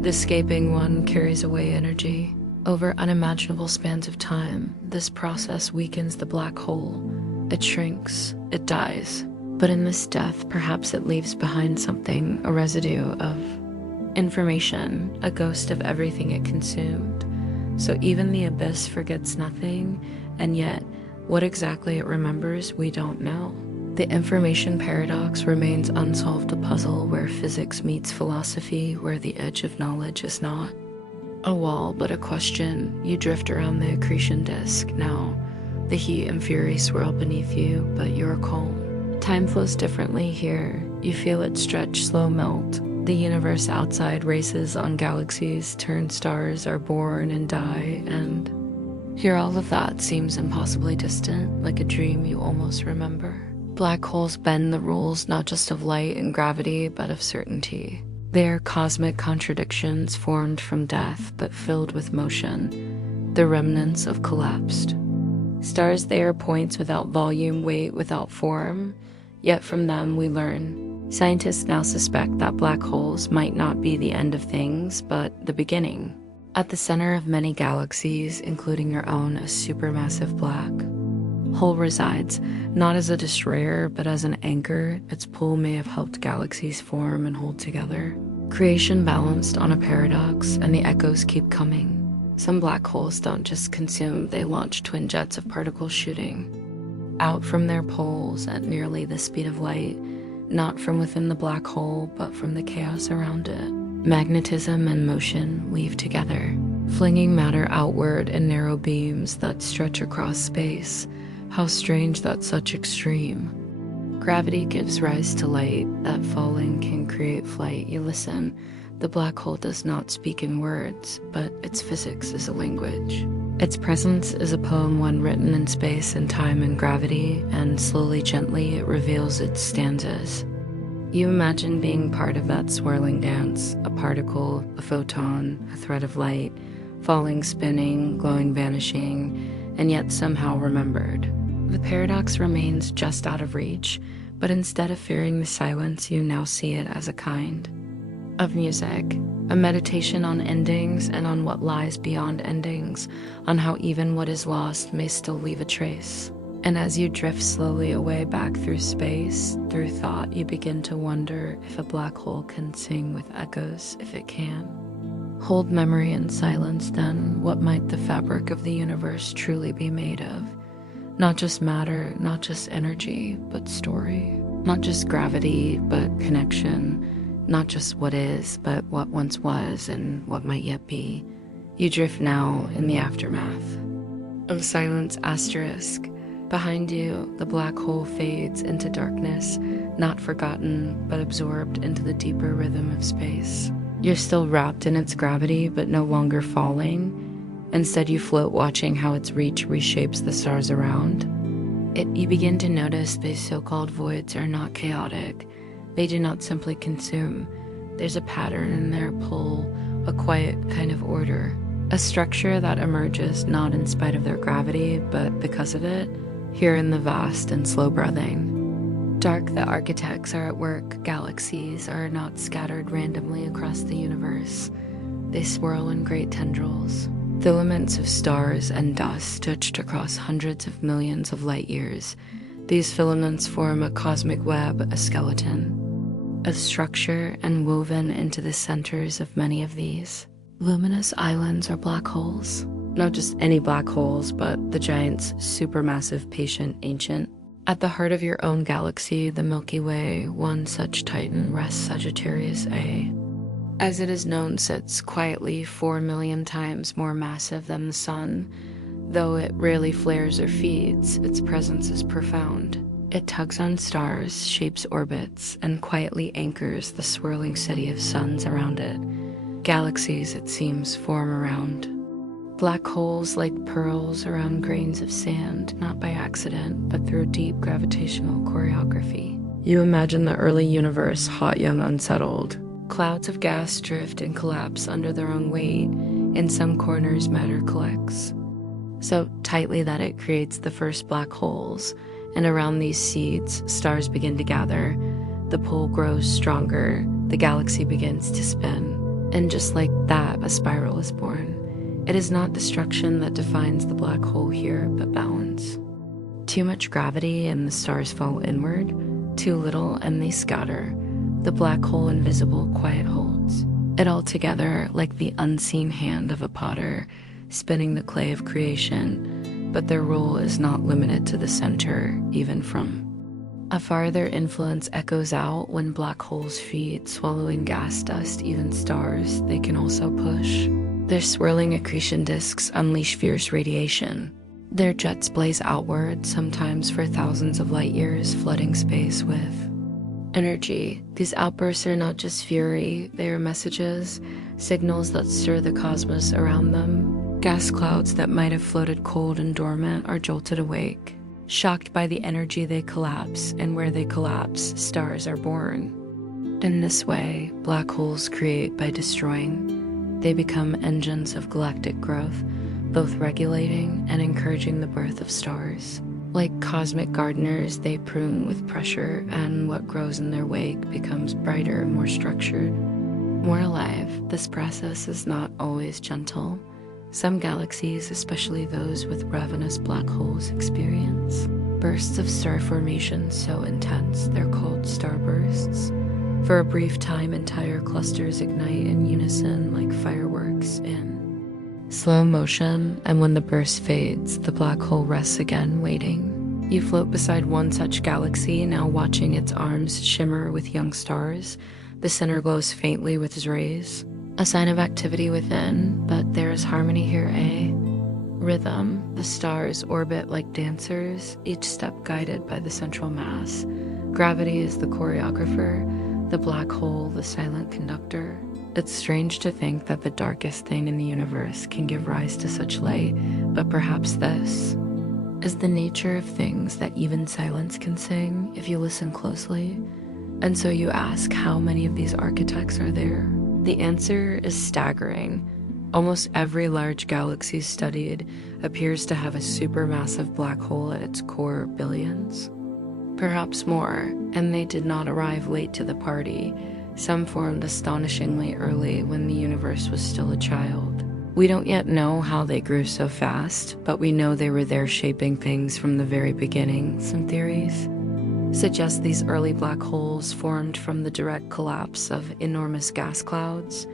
The escaping one carries away energy. Over unimaginable spans of time, this process weakens the black hole. It shrinks, it dies. But in this death, perhaps it leaves behind something, a residue of information, a ghost of everything it consumed. So even the abyss forgets nothing, and yet what exactly it remembers, we don't know. The information paradox remains unsolved, a puzzle where physics meets philosophy, where the edge of knowledge is not a wall but a question. You drift around the accretion disk. Now the heat and fury swirl beneath you, but you're calm. Time flows differently here. You feel it stretch, slow melt. The universe outside races on galaxies, turn stars are born and die, and here all of that seems impossibly distant, like a dream you almost remember. Black holes bend the rules not just of light and gravity, but of certainty. They are cosmic contradictions formed from death, but filled with motion, the remnants of collapsed stars. They are points without volume, weight without form, yet from them we learn. Scientists now suspect that black holes might not be the end of things, but the beginning. At the center of many galaxies, including your own, a supermassive black hole resides, not as a destroyer, but as an anchor. Its pull may have helped galaxies form and hold together. Creation balanced on a paradox, and the echoes keep coming. Some black holes don't just consume, they launch twin jets of particles shooting out from their poles at nearly the speed of light, not from within the black hole, but from the chaos around it. Magnetism and motion weave together, flinging matter outward in narrow beams that stretch across space. How strange that such extreme gravity gives rise to light, that falling can create flight. You listen. The black hole does not speak in words, but its physics is a language. Its presence is a poem, one written in space and time and gravity, and slowly, gently, it reveals its stanzas. You imagine being part of that swirling dance, a particle, a photon, a thread of light, falling, spinning, glowing, vanishing, and yet somehow remembered. The paradox remains just out of reach, but instead of fearing the silence, you now see it as a kind of music, a meditation on endings and on what lies beyond endings, on how even what is lost may still leave a trace. And as you drift slowly away back through space, through thought, you begin to wonder if a black hole can sing with echoes, if it can hold memory in silence. Then what might the fabric of the universe truly be made of? Not just matter, not just energy, but story. Not just gravity, but connection. Not just what is, but what once was and what might yet be. You drift now in the aftermath of silence asterisk. Behind you, the black hole fades into darkness, not forgotten, but absorbed into the deeper rhythm of space. You're still wrapped in its gravity, but no longer falling. Instead, you float, watching how its reach reshapes the stars around. You begin to notice these so-called voids are not chaotic. They do not simply consume. There's a pattern in their pull, a quiet kind of order, a structure that emerges not in spite of their gravity, but because of it, here in the vast and slow breathing. Dark, the architects are at work. Galaxies are not scattered randomly across the universe. They swirl in great tendrils, filaments of stars and dust stretched across hundreds of millions of light years. These filaments form a cosmic web, a skeleton of structure, and woven into the centers of many of these luminous islands or black holes. Not just any black holes, but the giant's supermassive, patient, ancient. At the heart of your own galaxy, the Milky Way, one such titan rests. Sagittarius A, as it is known, sits quietly 4 million times more massive than the sun. Though it rarely flares or feeds, its presence is profound. It tugs on stars, shapes orbits, and quietly anchors the swirling city of suns around it. Galaxies, it seems, form around black holes like pearls around grains of sand, not by accident, but through deep gravitational choreography. You imagine the early universe, hot, young, unsettled. Clouds of gas drift and collapse under their own weight. In some corners, matter collects so tightly that it creates the first black holes, and around these seeds, stars begin to gather. The pull grows stronger, the galaxy begins to spin, and just like that, a spiral is born. It is not destruction that defines the black hole here, but balance. Too much gravity and the stars fall inward, too little and they scatter. The black hole invisible, quiet holds it all together like the unseen hand of a potter, spinning the clay of creation, but their role is not limited to the center, even from A farther influence echoes out when black holes feed, swallowing gas dust, even stars they can also push. Their swirling accretion disks unleash fierce radiation. Their jets blaze outward, sometimes for thousands of light years, flooding space with energy. These outbursts are not just fury, they are messages, signals that stir the cosmos around them. Gas clouds that might have floated cold and dormant are jolted awake. Shocked by the energy, they collapse, and where they collapse, stars are born. In this way, black holes create by destroying. They become engines of galactic growth, both regulating and encouraging the birth of stars. Like cosmic gardeners, they prune with pressure, and what grows in their wake becomes brighter, more structured, more alive. This process is not always gentle. Some galaxies, especially those with ravenous black holes, experience bursts of star formation so intense they're called starbursts. For a brief time, entire clusters ignite in unison like fireworks in slow motion, and when the burst fades, the black hole rests again, waiting. You float beside one such galaxy, now watching its arms shimmer with young stars. The center glows faintly with its rays, a sign of activity within, but there is harmony here, Rhythm. The stars orbit like dancers, each step guided by the central mass. Gravity is the choreographer, the black hole the silent conductor. It's strange to think that the darkest thing in the universe can give rise to such light, but perhaps this is the nature of things that even silence can sing if you listen closely. And so you ask, how many of these architects are there? The answer is staggering. Almost every large galaxy studied appears to have a supermassive black hole at its core, billions, perhaps more, and they did not arrive late to the party. Some formed astonishingly early when the universe was still a child. We don't yet know how they grew so fast, but we know they were there shaping things from the very beginning. Some theories suggest these early black holes formed from the direct collapse of enormous gas clouds.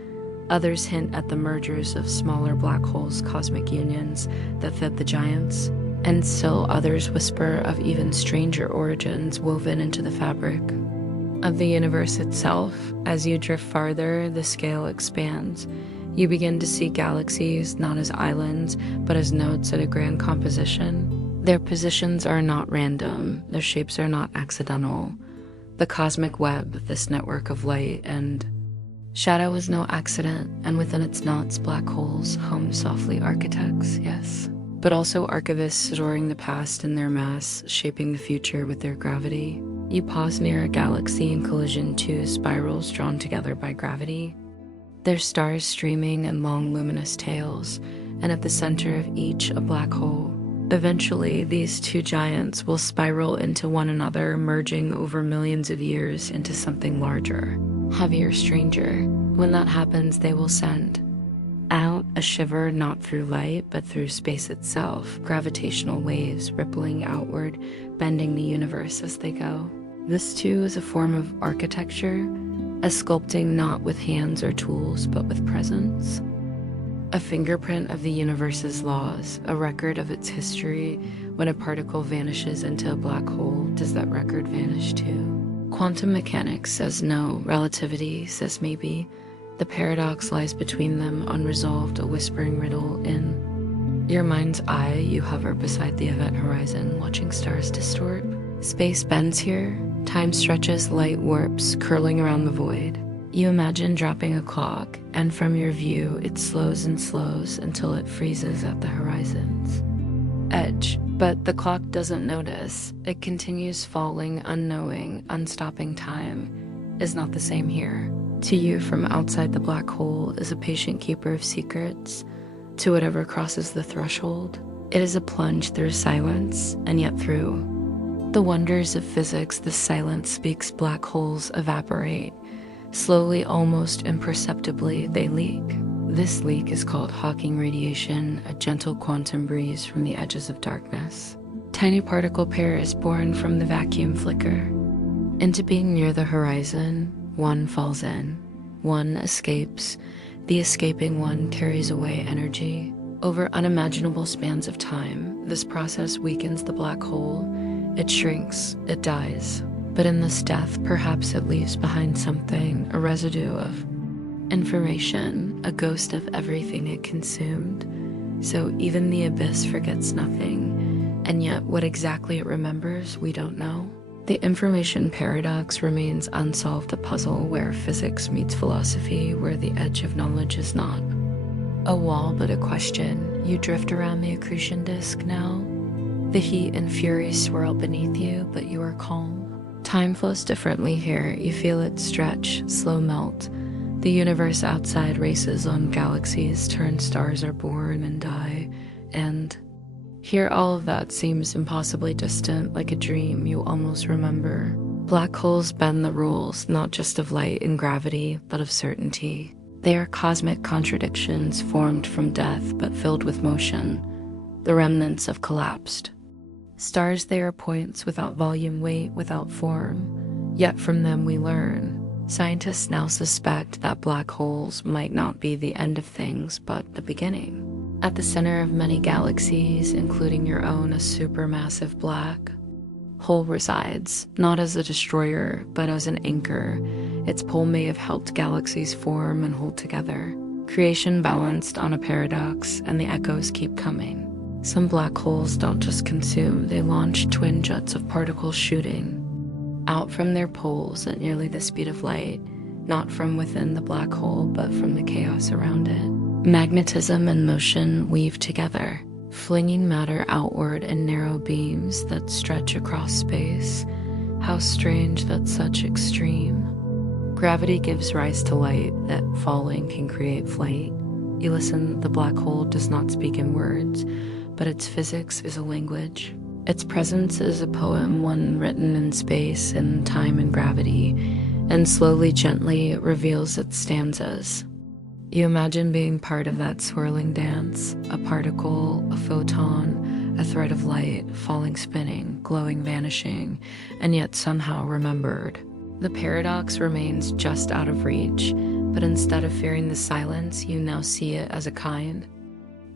Others hint at the mergers of smaller black holes, cosmic unions that fed the giants. And still others whisper of even stranger origins woven into the fabric of the universe itself. As you drift farther, the scale expands. You begin to see galaxies not as islands, but as nodes in a grand composition. Their positions are not random, their shapes are not accidental. The cosmic web, this network of light and shadow, is no accident, and within its knots, black holes hum softly, architects, yes, but also archivists storing the past in their mass, shaping the future with their gravity. You pause near a galaxy in collision to spirals drawn together by gravity, their stars streaming in long luminous tails, and at the center of each a black hole. Eventually, these two giants will spiral into one another, merging over millions of years into something larger, heavier, stranger. When that happens, they will send out a shiver, not through light, but through space itself, gravitational waves rippling outward, bending the universe as they go. This too is a form of architecture, a sculpting not with hands or tools, but with presence. A fingerprint of the universe's laws, a record of its history. When a particle vanishes into a black hole, does that record vanish too? Quantum mechanics says no, relativity says maybe. The paradox lies between them, unresolved, a whispering riddle. In your mind's eye, you hover beside the event horizon, watching stars distort. Space bends here, time stretches, light warps, curling around the void. You imagine dropping a clock, and from your view, it slows and slows until it freezes at the horizon's edge. But the clock doesn't notice. It continues falling, unknowing, unstopping. Time is not the same here. To you, from outside the black hole, is a patient keeper of secrets. To whatever crosses the threshold, it is a plunge through silence, and yet through the wonders of physics, the silence speaks. Black holes evaporate. Slowly, almost imperceptibly, they leak. This leak is called Hawking radiation, a gentle quantum breeze from the edges of darkness. Tiny particle pairs born from the vacuum flicker into being near the horizon. One falls in, one escapes. The escaping one carries away energy. Over unimaginable spans of time, this process weakens the black hole. It shrinks, it dies. But in this death, perhaps it leaves behind something, a residue of information, a ghost of everything it consumed. So even the abyss forgets nothing, and yet what exactly it remembers, we don't know. The information paradox remains unsolved, a puzzle where physics meets philosophy, where the edge of knowledge is not a wall but a question. You drift around the accretion disk now. The heat and fury swirl beneath you, but you are calm. Time flows differently here. You feel it stretch, slow melt. The universe outside races on galaxies, turn stars are born and die, and here all of that seems impossibly distant, like a dream you almost remember. Black holes bend the rules, not just of light and gravity, but of certainty. They are cosmic contradictions formed from death, but filled with motion, the remnants of collapsed stars. They are points without volume, weight, without form, yet from them we learn. Scientists now suspect that black holes might not be the end of things, but the beginning. At the center of many galaxies, including your own, a supermassive black hole resides, not as a destroyer, but as an anchor. Its pull may have helped galaxies form and hold together. Creation balanced on a paradox, and the echoes keep coming. Some black holes don't just consume, they launch twin jets of particles shooting out from their poles at nearly the speed of light, not from within the black hole, but from the chaos around it. Magnetism and motion weave together, flinging matter outward in narrow beams that stretch across space. How strange that such extreme gravity gives rise to light, that falling can create flight. You listen, the black hole does not speak in words, but its physics is a language. Its presence is a poem, one written in space and time and gravity, and slowly, gently, it reveals its stanzas. You imagine being part of that swirling dance, a particle, a photon, a thread of light, falling, spinning, glowing, vanishing, and yet somehow remembered. The paradox remains just out of reach, but instead of fearing the silence, you now see it as a kind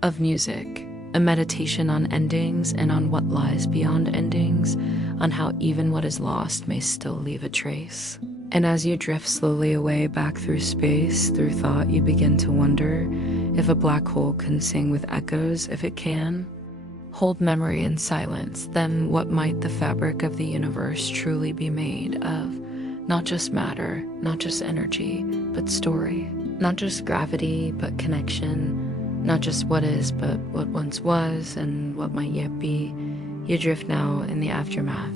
of music. A meditation on endings and on what lies beyond endings, on how even what is lost may still leave a trace. And as you drift slowly away back through space, through thought, you begin to wonder if a black hole can sing with echoes. If it can hold memory in silence, then what might the fabric of the universe truly be made of? Not just matter, not just energy, but story. Not just gravity, but connection. Not just what is, but what once was and what might yet be. You drift now in the aftermath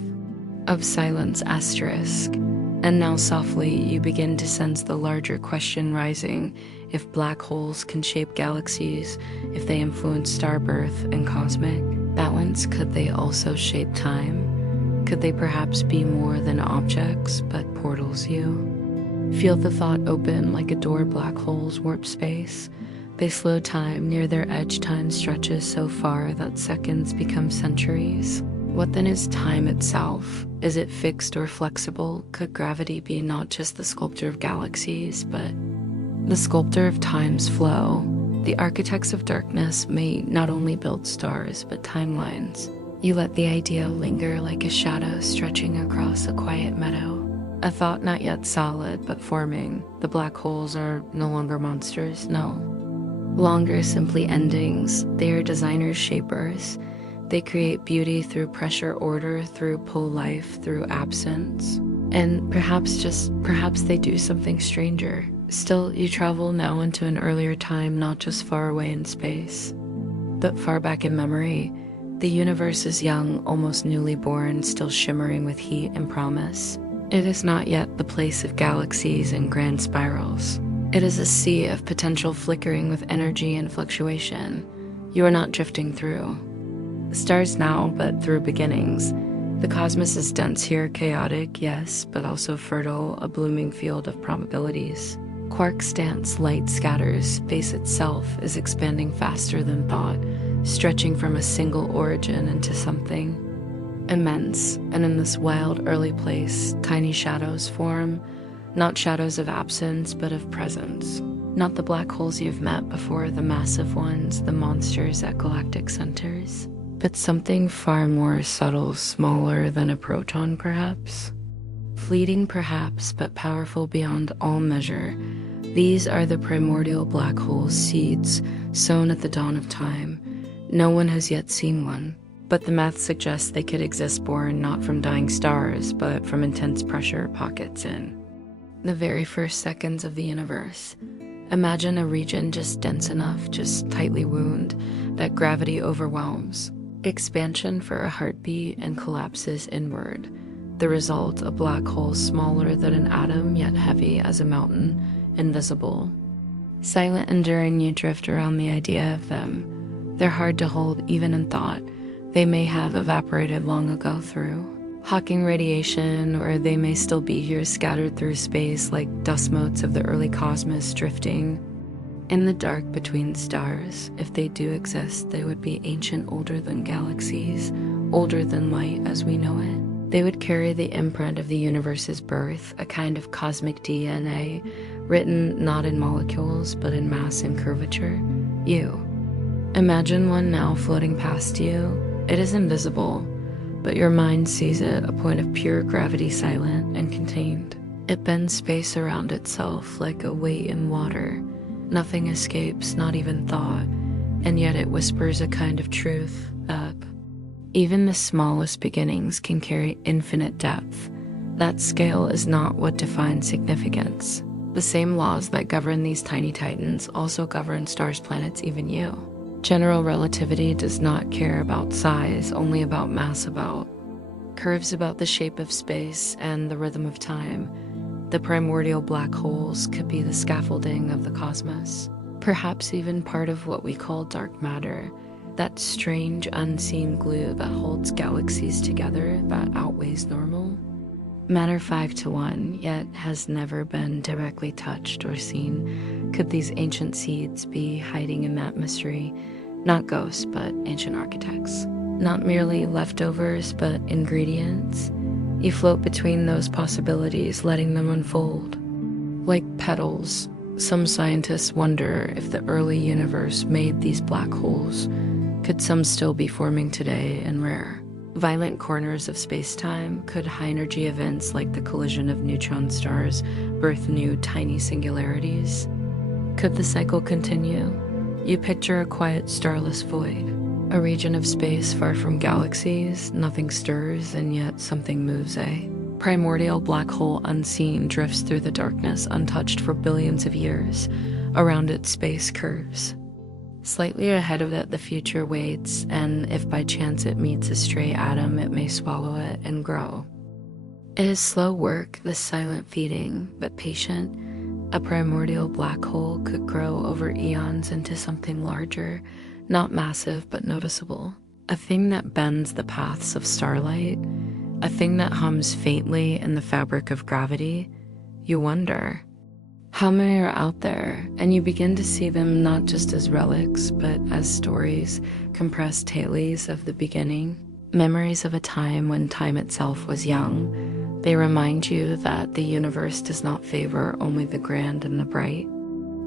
of silence asterisk. And now softly you begin to sense the larger question rising. If black holes can shape galaxies, if they influence star birth and cosmic balance, could they also shape time? Could they perhaps be more than objects, but portals you? Feel the thought open like a door. Black holes warp space. They slow time. Near their edge, time stretches so far that seconds become centuries. What then is time itself? Is it fixed or flexible? Could gravity be not just the sculptor of galaxies, but the sculptor of time's flow? The architects of darkness may not only build stars, but timelines. You let the idea linger like a shadow stretching across a quiet meadow. A thought not yet solid, but forming. The black holes are no longer monsters, no longer simply endings. They are designers, shapers. They create beauty through pressure, order, through pull, life, through absence. And perhaps they do something stranger. Still, you travel now into an earlier time, not just far away in space, but far back in memory. The universe is young, almost newly born, still shimmering with heat and promise. It is not yet the place of galaxies and grand spirals. It is a sea of potential flickering with energy and fluctuation. You are not drifting through stars now, but through beginnings. The cosmos is dense here, chaotic, yes, but also fertile, a blooming field of probabilities. Quarks dance, light scatters, space itself is expanding faster than thought, stretching from a single origin into something immense. And in this wild early place, tiny shadows form, not shadows of absence, but of presence. Not the black holes you've met before, the massive ones, the monsters at galactic centers, but something far more subtle, smaller than a proton perhaps. Fleeting perhaps, but powerful beyond all measure. These are the primordial black hole seeds sown at the dawn of time. No one has yet seen one, but the math suggests they could exist born not from dying stars, but from intense pressure pockets in the very first seconds of the universe. Imagine a region just dense enough, just tightly wound, that gravity overwhelms. Expansion for a heartbeat and collapses inward. The result, a black hole smaller than an atom, yet heavy as a mountain, invisible. Silent, enduring, you drift around the idea of them. They're hard to hold even in thought. They may have evaporated long ago through Hawking radiation, or they may still be here scattered through space like dust motes of the early cosmos drifting in the dark between stars. If they do exist, they would be ancient, older than galaxies, older than light as we know it. They would carry the imprint of the universe's birth, a kind of cosmic DNA, written not in molecules, but in mass and curvature. You. Imagine one now floating past you. It is invisible, but your mind sees it, a point of pure gravity, silent and contained. It bends space around itself like a weight in water. Nothing escapes, not even thought, and yet it whispers a kind of truth that even the smallest beginnings can carry infinite depth. That scale is not what defines significance. The same laws that govern these tiny titans also govern stars, planets, even you. General relativity does not care about size, only about mass, about curves, about the shape of space and the rhythm of time. The primordial black holes could be the scaffolding of the cosmos, perhaps even part of what we call dark matter, that strange unseen glue that holds galaxies together, that outweighs normal. Matter 5 to 1, yet has never been directly touched or seen. Could these ancient seeds be hiding in that mystery? Not ghosts, but ancient architects. Not merely leftovers, but ingredients. You float between those possibilities, letting them unfold. Like petals, some scientists wonder if the early universe made these black holes. Could some still be forming today and rare? Violent corners of space-time, could high-energy events like the collision of neutron stars birth new tiny singularities? Could the cycle continue? You picture a quiet, starless void, a region of space far from galaxies. Nothing stirs, and yet something moves, eh? Primordial black hole unseen drifts through the darkness, untouched for billions of years. Around it, space curves. Slightly ahead of it, the future waits, and if by chance it meets a stray atom, it may swallow it and grow. It is slow work, this silent feeding, but patient. A primordial black hole could grow over eons into something larger, not massive but noticeable. A thing that bends the paths of starlight, a thing that hums faintly in the fabric of gravity. You wonder, how many are out there? And you begin to see them not just as relics, but as stories, compressed tales of the beginning, memories of a time when time itself was young. They remind you that the universe does not favor only the grand and the bright.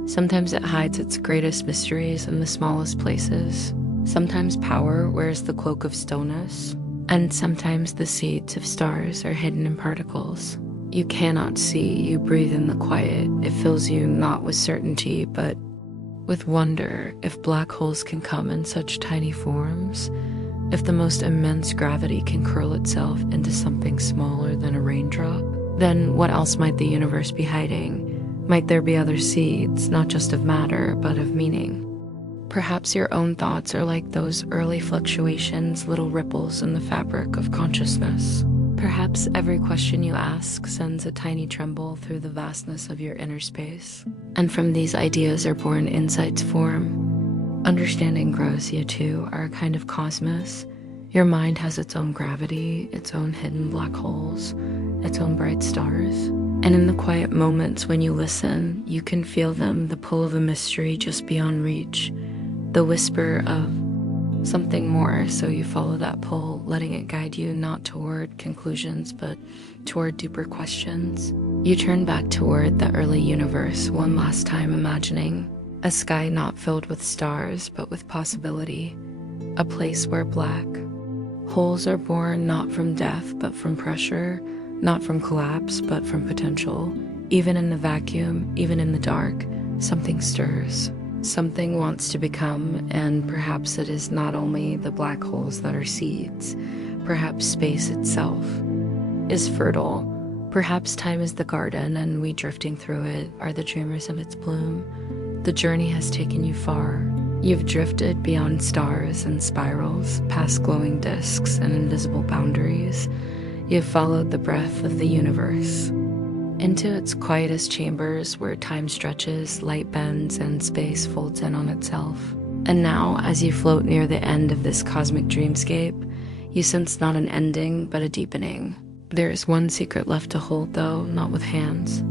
Sometimes it hides its greatest mysteries in the smallest places. Sometimes power wears the cloak of stillness, and sometimes the seeds of stars are hidden in particles. You cannot see, you breathe in the quiet. It fills you not with certainty, but with wonder. If black holes can come in such tiny forms, if the most immense gravity can curl itself into something smaller than a raindrop, then what else might the universe be hiding? Might there be other seeds, not just of matter, but of meaning? Perhaps your own thoughts are like those early fluctuations, little ripples in the fabric of consciousness. Perhaps every question you ask sends a tiny tremble through the vastness of your inner space. And from these ideas are born insights form. Understanding grows. You too are a kind of cosmos. Your mind has its own gravity, its own hidden black holes, its own bright stars. And in the quiet moments when you listen, you can feel them, the pull of a mystery just beyond reach, the whisper of something more, so you follow that pull, letting it guide you not toward conclusions, but toward deeper questions. You turn back toward the early universe one last time, imagining a sky not filled with stars, but with possibility, a place where black holes are born not from death, but from pressure, not from collapse, but from potential. Even in the vacuum, even in the dark, something stirs. Something wants to become, and perhaps it is not only the black holes that are seeds. Perhaps space itself is fertile. Perhaps time is the garden, and we drifting through it are the dreamers of its bloom. The journey has taken you far. You've drifted beyond stars and spirals, past glowing disks and invisible boundaries. You've followed the breath of the universe into its quietest chambers where time stretches, light bends, and space folds in on itself. And now, as you float near the end of this cosmic dreamscape, you sense not an ending, but a deepening. There is one secret left to hold, though, not with hands,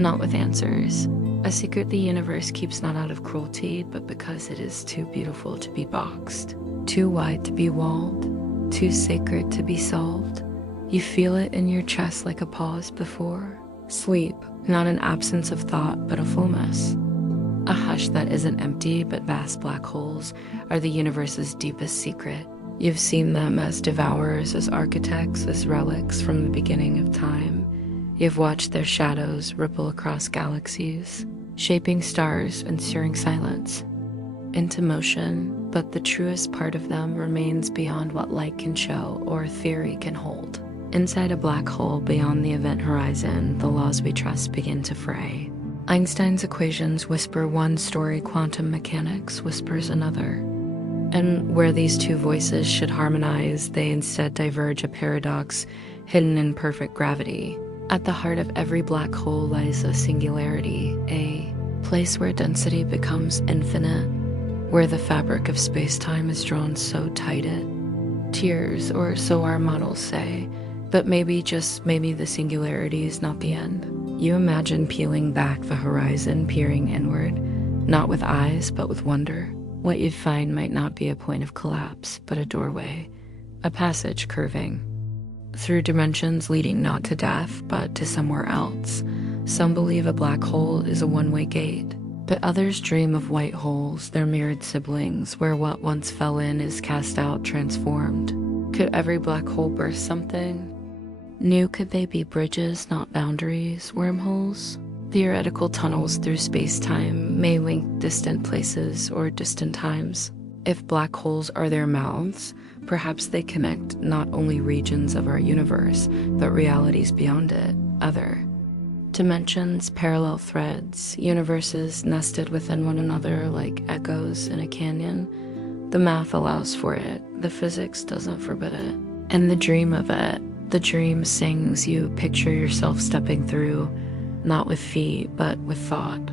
not with answers. A secret the universe keeps not out of cruelty, but because it is too beautiful to be boxed, too wide to be walled, too sacred to be solved. You feel it in your chest like a pause before sleep, not an absence of thought, but a fullness. A hush that isn't empty, but vast black holes are the universe's deepest secret. You've seen them as devourers, as architects, as relics from the beginning of time. You've watched their shadows ripple across galaxies, shaping stars and stirring silence into motion, but the truest part of them remains beyond what light can show or theory can hold. Inside a black hole beyond the event horizon, the laws we trust begin to fray. Einstein's equations whisper one story, quantum mechanics whispers another. And where these two voices should harmonize, they instead diverge, a paradox hidden in perfect gravity. At the heart of every black hole lies a singularity, a place where density becomes infinite, where the fabric of space-time is drawn so tight it tears, or so our models say. But maybe, just maybe, the singularity is not the end. You imagine peeling back the horizon, peering inward, not with eyes, but with wonder. What you'd find might not be a point of collapse, but a doorway, a passage curving through dimensions leading not to death, but to somewhere else. Some believe a black hole is a one-way gate, but others dream of white holes, their mirrored siblings, where what once fell in is cast out, transformed. Could every black hole burst something new? Could they be bridges, not boundaries, wormholes? Theoretical tunnels through space-time may link distant places or distant times. If black holes are their mouths, perhaps they connect not only regions of our universe, but realities beyond it, other dimensions, parallel threads, universes nested within one another like echoes in a canyon. The math allows for it, the physics doesn't forbid it. And the dream of it, the dream sings. You picture yourself stepping through, not with feet, but with thought,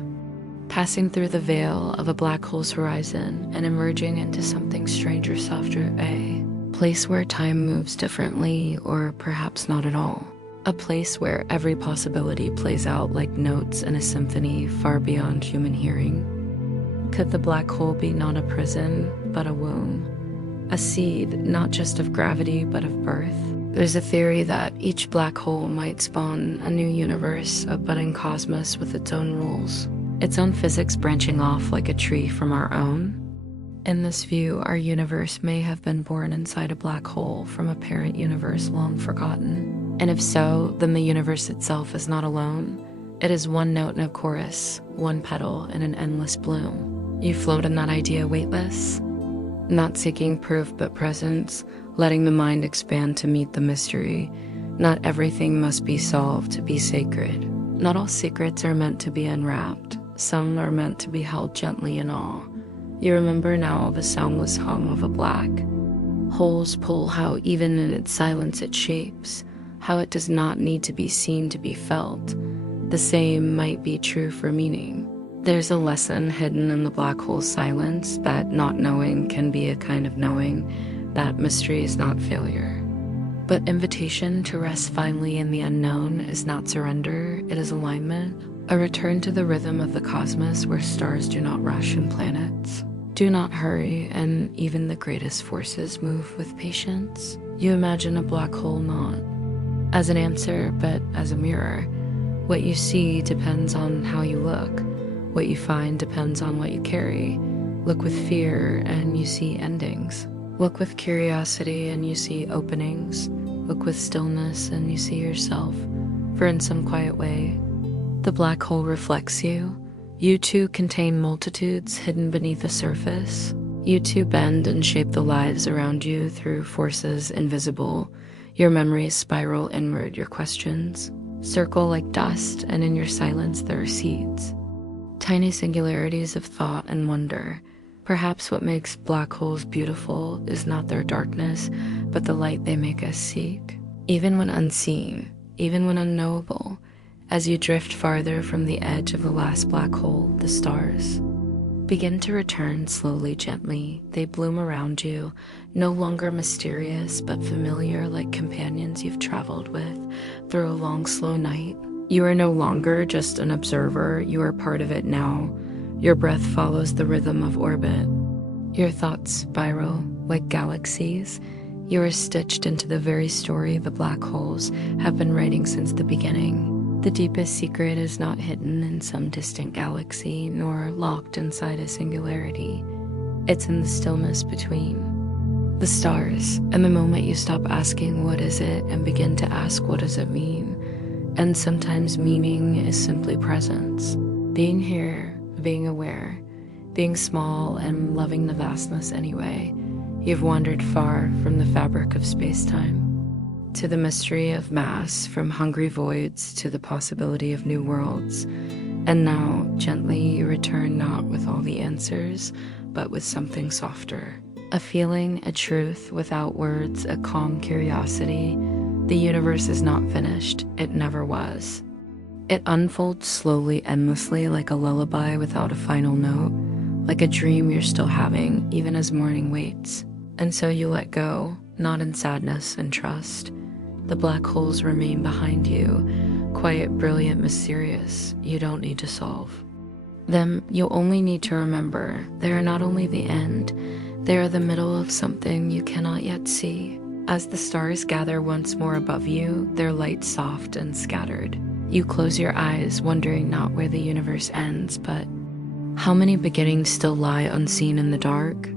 passing through the veil of a black hole's horizon and emerging into something stranger, softer, a place where time moves differently, or perhaps not at all. A place where every possibility plays out like notes in a symphony far beyond human hearing. Could the black hole be not a prison, but a womb? A seed, not just of gravity, but of birth? There's a theory that each black hole might spawn a new universe, a budding cosmos with its own rules, its own physics branching off like a tree from our own. In this view, our universe may have been born inside a black hole from a parent universe long forgotten. And if so, then the universe itself is not alone. It is one note in a chorus, one petal in an endless bloom. You float in that idea weightless, not seeking proof but presence, letting the mind expand to meet the mystery. Not everything must be solved to be sacred. Not all secrets are meant to be unwrapped. Some are meant to be held gently in awe. You remember now the soundless hum of a black hole's pull, how even in its silence it shapes, how it does not need to be seen to be felt. The same might be true for meaning. There's a lesson hidden in the black hole's silence, that not knowing can be a kind of knowing, that mystery is not failure. But invitation to rest finally in the unknown is not surrender, it is alignment, a return to the rhythm of the cosmos where stars do not rush and planets do not hurry, and even the greatest forces move with patience. You imagine a black hole not as an answer, but as a mirror. What you see depends on how you look. What you find depends on what you carry. Look with fear and you see endings. Look with curiosity and you see openings. Look with stillness and you see yourself. For in some quiet way, the black hole reflects you. You too contain multitudes hidden beneath the surface. You too bend and shape the lives around you through forces invisible. Your memories spiral inward, your questions circle like dust, and in your silence there are seeds. Tiny singularities of thought and wonder. Perhaps what makes black holes beautiful is not their darkness, but the light they make us seek. Even when unseen, even when unknowable, as you drift farther from the edge of the last black hole, the stars begin to return slowly, gently. They bloom around you, no longer mysterious, but familiar, like companions you've traveled with through a long, slow night. You are no longer just an observer, you are part of it now. Your breath follows the rhythm of orbit. Your thoughts spiral like galaxies. You are stitched into the very story the black holes have been writing since the beginning. The deepest secret is not hidden in some distant galaxy, nor locked inside a singularity. It's in the stillness between the stars, and the moment you stop asking what is it and begin to ask what does it mean. And sometimes meaning is simply presence. Being here, being aware, being small and loving the vastness anyway. You've wandered far from the fabric of space-time, to the mystery of mass, from hungry voids to the possibility of new worlds. And now, gently, you return not with all the answers, but with something softer. A feeling, a truth without words, a calm curiosity. The universe is not finished. It never was. It unfolds slowly, endlessly, like a lullaby without a final note, like a dream you're still having, even as morning waits. And so you let go, not in sadness and trust. The black holes remain behind you, quiet, brilliant, mysterious. You don't need to solve them. You only need to remember they are not only the end, they are the middle of something you cannot yet see. As the stars gather once more above you, their light soft and scattered, you close your eyes, wondering not where the universe ends, but how many beginnings still lie unseen in the dark.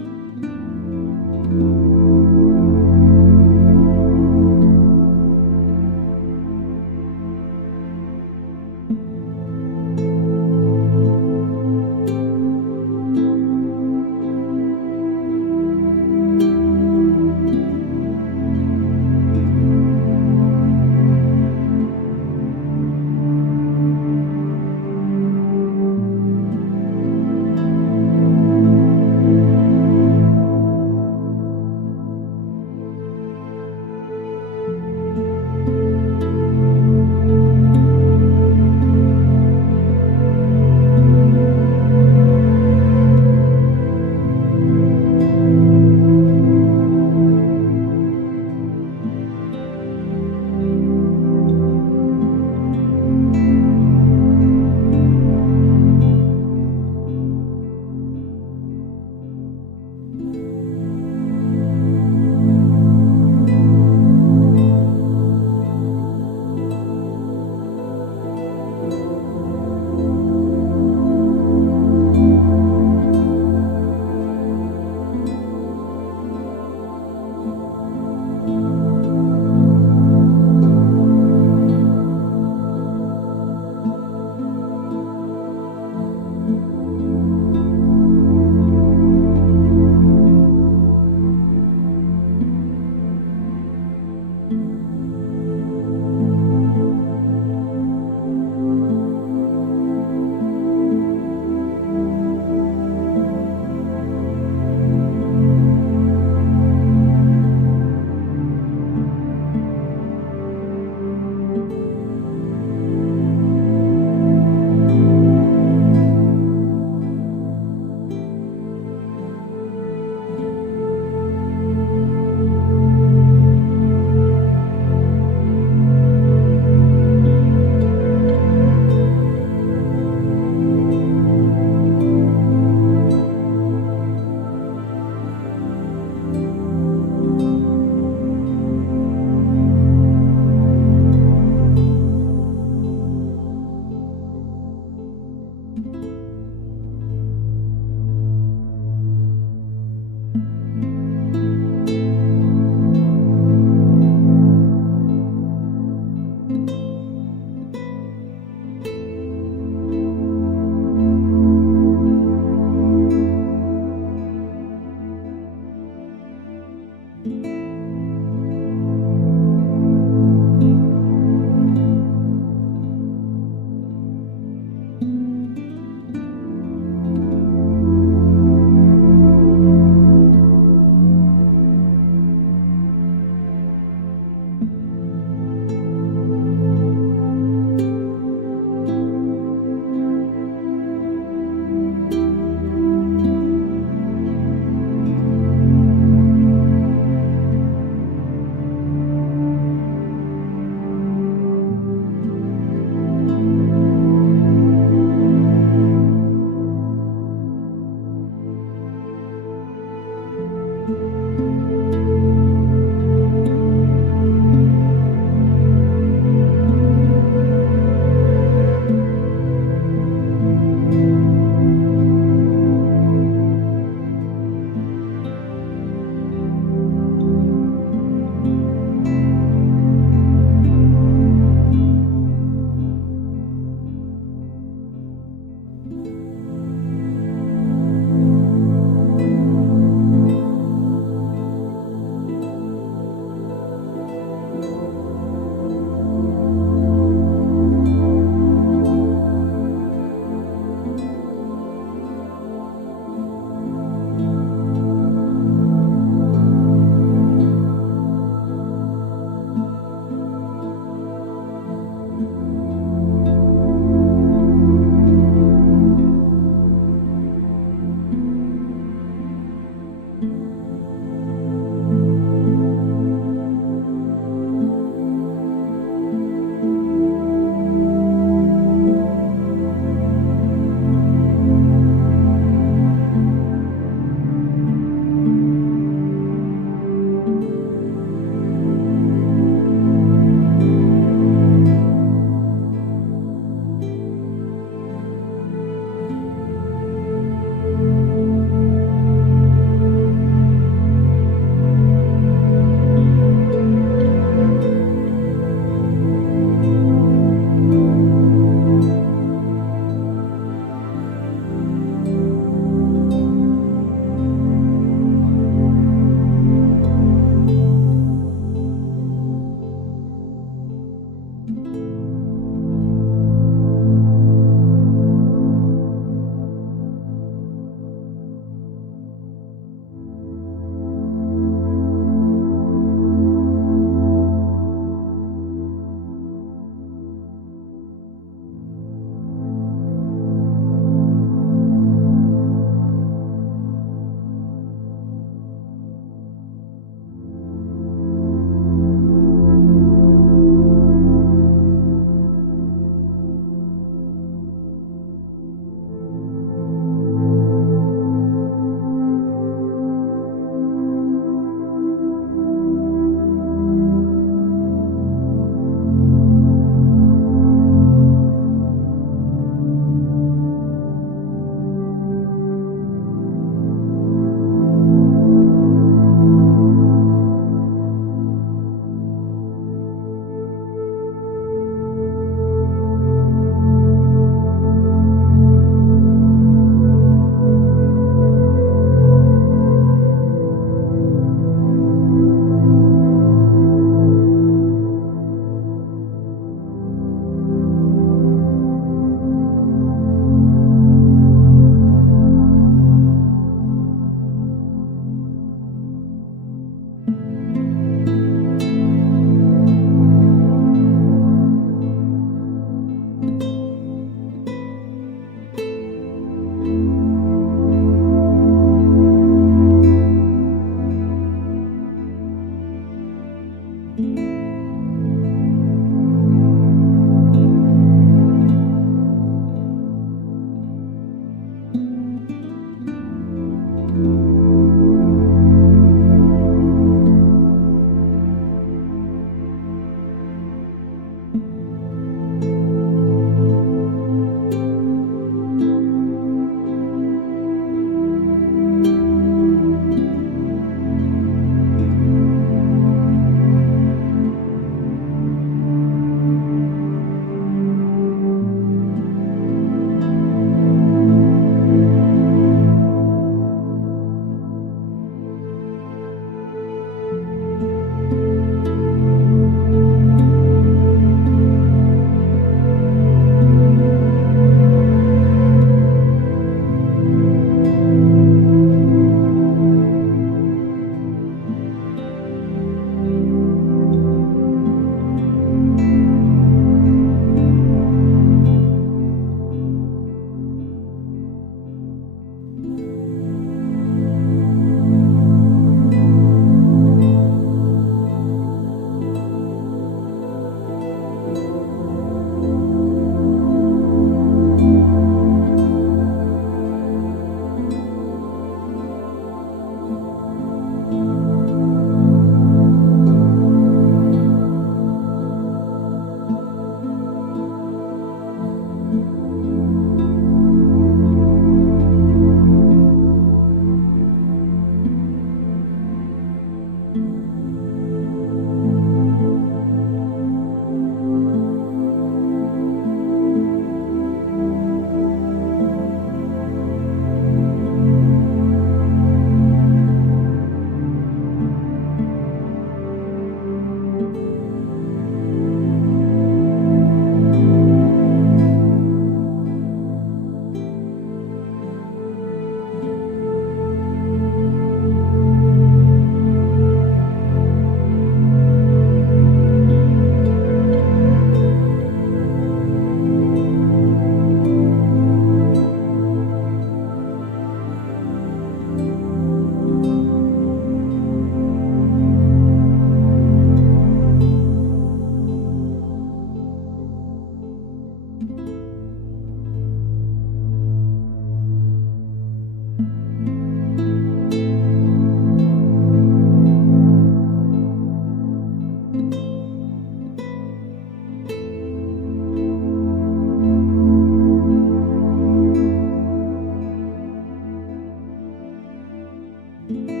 you.